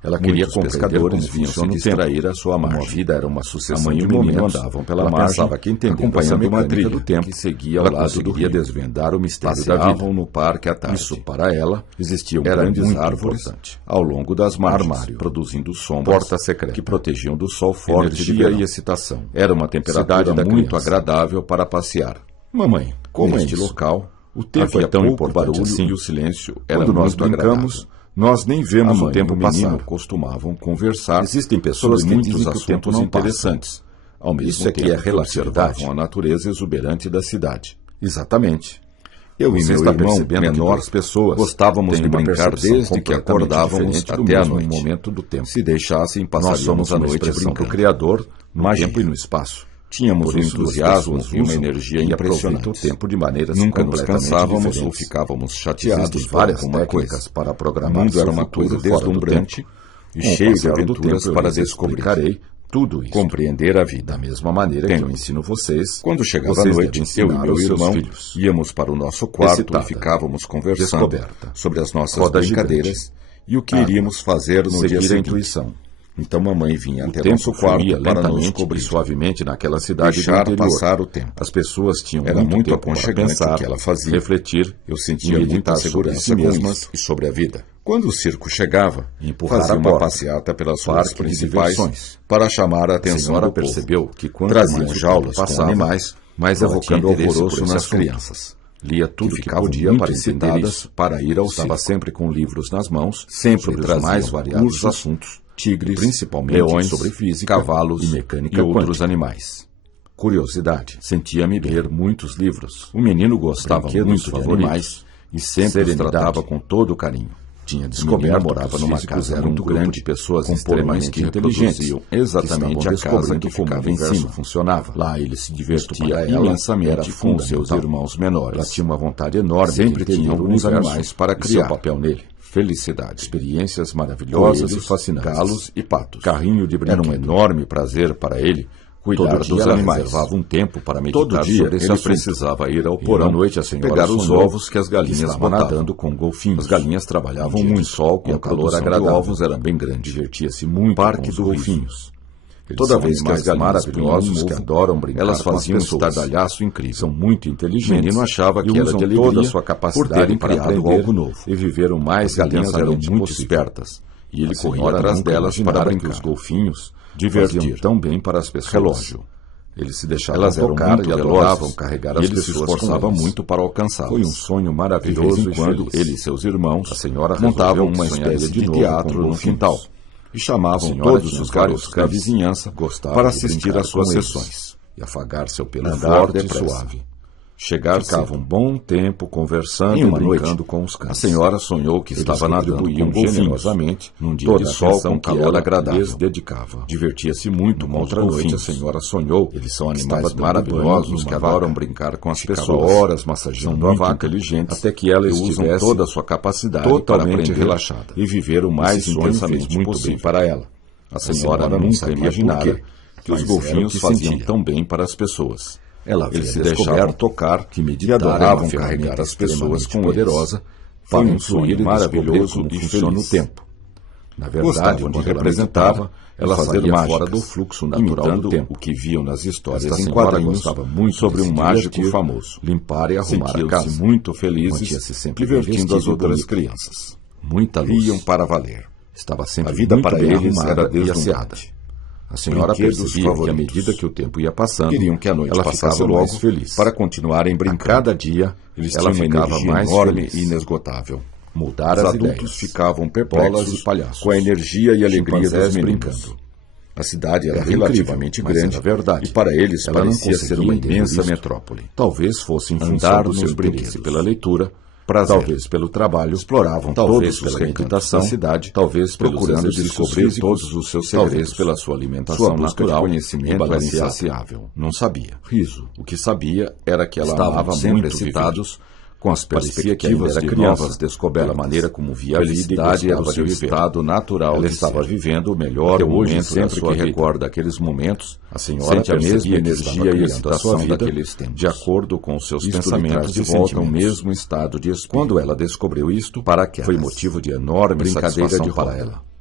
Ela queria que os pescadores vinham se distrair à sua margem. A vida era uma sucessão de momentos. Andavam pela margem, pensava que acompanhando uma trilha do tempo que seguia ao lado do rio, desvendar o mistério da vida. No parque à tarde. Isso, para ela, existiam grandes árvores ao longo das margens, produzindo sombras, portas secretas que protegiam do sol forte, energia e excitação. Era uma temperatura muito agradável para passear. Mamãe, como neste local, o tempo é tão importante barulho assim, e o silêncio era quando nós brincamos. Nós nem vemos o tempo passar. Costumavam conversar. Existem pessoas sobre muitos assuntos interessantes. Ao mesmo tempo, é relatividade a natureza exuberante da cidade. Exatamente. Eu e meu irmão, menores pessoas, gostávamos de brincar desde que acordávamos até a noite. Momento do tempo. Se deixassem, passaríamos a noite brincando. O Criador, no tempo e no espaço. Tínhamos um entusiasmo e uma energia impressionante. O tempo de maneiras nunca nos cansávamos ou ficávamos chateados. Várias técnicas para programar. O mundo era uma coisa deslumbrante e cheio de aventuras para descobrir. Tudo isso. Compreender a vida. Da mesma maneira que eu ensino vocês. Quando chegava a noite, eu e meu irmão íamos para o nosso quarto e ficávamos conversando sobre as nossas brincadeiras e o que iríamos fazer no dia seguinte. Então mamãe vinha até nosso quarto para nos cobrir suavemente naquela cidade deixar do interior. Passar o tempo. As pessoas tinham muito aconchegante o que ela fazia. Refletir, eu sentia muita segurança mesmas e sobre a vida. Quando o circo chegava, fazia uma passeata pelas ruas principais para chamar a atenção do povo. Percebeu que quando traziam jaulas com animais, mais evocando alvoroço nas crianças. Lia tudo que podia para excitadas para ir ao circo. Estava sempre com livros nas mãos, sempre os mais variados assuntos. Tigres, principalmente leões, sobre física, cavalos e mecânica e outros animais. Curiosidade. Sentia-me ler muitos livros. O menino gostava muito de animais e sempre os tratava com todo carinho. Tinha descoberto que morava numa casa muito grande de pessoas extremamente inteligentes, exatamente a casa que ficava em cima. Funcionava. Lá ele se divertia imensamente com os seus irmãos menores. Ela tinha uma vontade enorme, sempre tinha alguns animais para criar. Seu papel nele. Felicidade, experiências maravilhosas e fascinantes. Galos e patos. Carrinho de brinquedo. Era um enorme prazer para ele cuidar dos animais. Reservava um tempo para meditar. Todo dia ele precisava ir ao porão à noite, a senhora pegar os ovos que as galinhas botavam, nadando com golfinhos. As galinhas trabalhavam muito, sol com calor agradável. Os ovos era bem grande. Divertia-se muito Parque dos golfinhos. Toda vez que as galinhas maravilhosos que adoram brincar, elas faziam um estardalhaço incrível. São muito inteligentes. O menino achava que era de alegria toda a sua capacidade por terem criado algo novo e viveram mais. As galinhas eram muito espertas e ele corria atrás delas para brincar. Os golfinhos divertiam tão bem para as pessoas. Relógio. Eles se deixavam tocar e adoravam carregar as pessoas. Ele se esforçava muito para alcançá-las. Foi um sonho maravilhoso quando ele e seus irmãos, a senhora, montavam uma espécie de teatro no quintal e chamavam todos os garotos da vizinhança para assistir às suas sessões e afagar seu pelo forte e suave. Ficavam um bom tempo conversando e brincando com os cães. A senhora sonhou que estava nadando com generosamente num dia de sol com calor agradável. Dedicava. Divertia-se muito com outra noite. A senhora sonhou. Eles são animais maravilhosos que adoram brincar com as pessoas. Horas massageando a vaca inteligentes até que ela usam toda a sua capacidade totalmente relaxada e viver o mais intensamente possível para ela. A senhora nunca imaginara que os golfinhos faziam tão bem para as pessoas. Eles se deixavam tocar e adoravam carregar as pessoas com poderosa para um fluir maravilhoso e funciona o tempo. Na verdade, onde representava, ela fazia fora do fluxo natural do tempo. O que viam nas histórias em quadrinhos sobre um mágico famoso. Limpar e arrumar a casa. Muito felizes, divertindo as outras crianças. Muita luz. Riam para valer. Estava sempre a vida para eles era deslumbrante. A senhora percebia que, à medida que o tempo ia passando, queriam que a noite ela passasse logo mais feliz. Para continuarem brincando. A cada dia, ela ficava mais enorme e inesgotável. Mudar os adultos ficavam perplexos e palhaços, com a energia e alegria dos brincando. A cidade era relativamente grande, verdade, e para eles ela parecia ser uma imensa metrópole. Talvez fosse em função do seu interesse pela leitura, talvez pelo trabalho, exploravam talvez todos os recantos da cidade, talvez procurando descobrir todos os seus segredos, talvez pela sua alimentação natural, conhecimento era insaciável. Não sabia. Riso. O que sabia era que ela amava muito excitados com as perspectivas de novas descobertas, a maneira como via a felicidade era o seu estado natural. Ela estava vivendo o melhor momento sempre que recorda aqueles momentos. A senhora sente a mesma energia e excitação daqueles tempos, de acordo com os seus pensamentos, de volta ao mesmo estado de espírito. Quando ela descobriu isto, foi motivo de enorme satisfação para ela.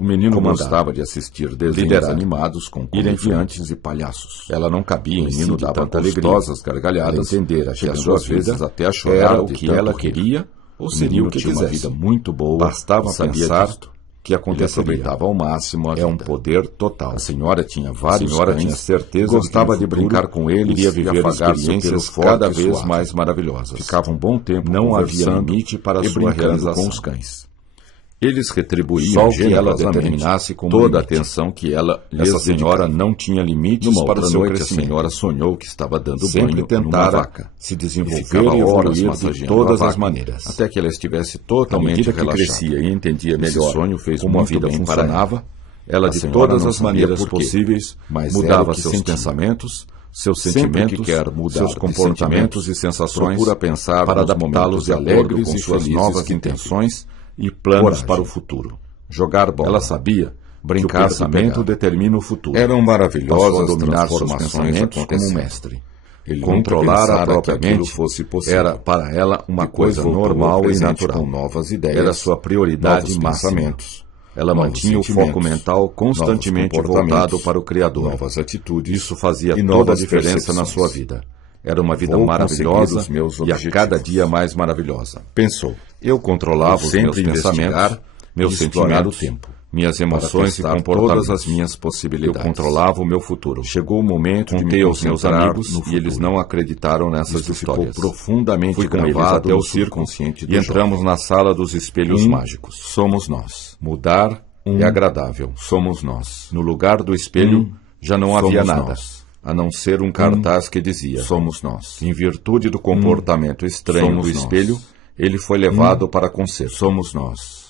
O menino gostava de assistir desenhos animados com comediantes e palhaços. Ela não cabia em si de tanta gostosas gargalhadas, entendera que às suas vezes até a chorar era o que ela queria, ou seria o que quisesse. Uma vida muito boa, bastava pensar que aproveitava ao máximo a vida. É um poder total. A senhora tinha vários cães, tinha certeza gostava de brincar com eles, queria viver experiências cada vez mais maravilhosas. Ficava um bom tempo não havia limite para a sua realização com os cães. Eles retribuíam o que ela determinasse como toda a atenção que ela lhes senhora não tinha limites para o seu crescimento. A senhora sonhou que estava dando banho numa vaca, se desenvolver e evoluir de todas as maneiras, até que ela estivesse totalmente relaxada. Crescia e entendia melhor esse sonho fez como a vida funcionava. Ela de todas as maneiras possíveis mudava seus pensamentos, seus sentimentos, seus comportamentos e sensações, procura pensar para adaptá-los alegres e suas novas intenções e planos para o futuro. Jogar bola. Ela sabia. Brincar que o pensamento determina o futuro. Eram maravilhosas dominar seus pensamentos como um mestre. Ele controlar a própria mente fosse possível. Era para ela uma coisa normal e natural. Com novas ideias. Era sua prioridade máxima. Ela mantinha o foco mental constantemente voltado para o Criador. Novas atitudes. Isso fazia toda a diferença na sua vida. Era uma vida maravilhosa e a cada dia mais maravilhosa. Pensou. Eu controlava os meus pensamentos, meus sentimentos, minhas emoções e comportamentos, todas as minhas possibilidades. Eu controlava o meu futuro. Chegou o momento de me os meus amigos e eles não acreditaram nessas histórias. Ficou profundamente gravado até o subconsciente e entramos na sala dos espelhos mágicos. Somos nós. Mudar é agradável. Somos nós. No lugar do espelho já não havia nada. A não ser um cartaz que dizia, somos nós. Em virtude do comportamento estranho do espelho, ele foi levado para conserto. Somos nós.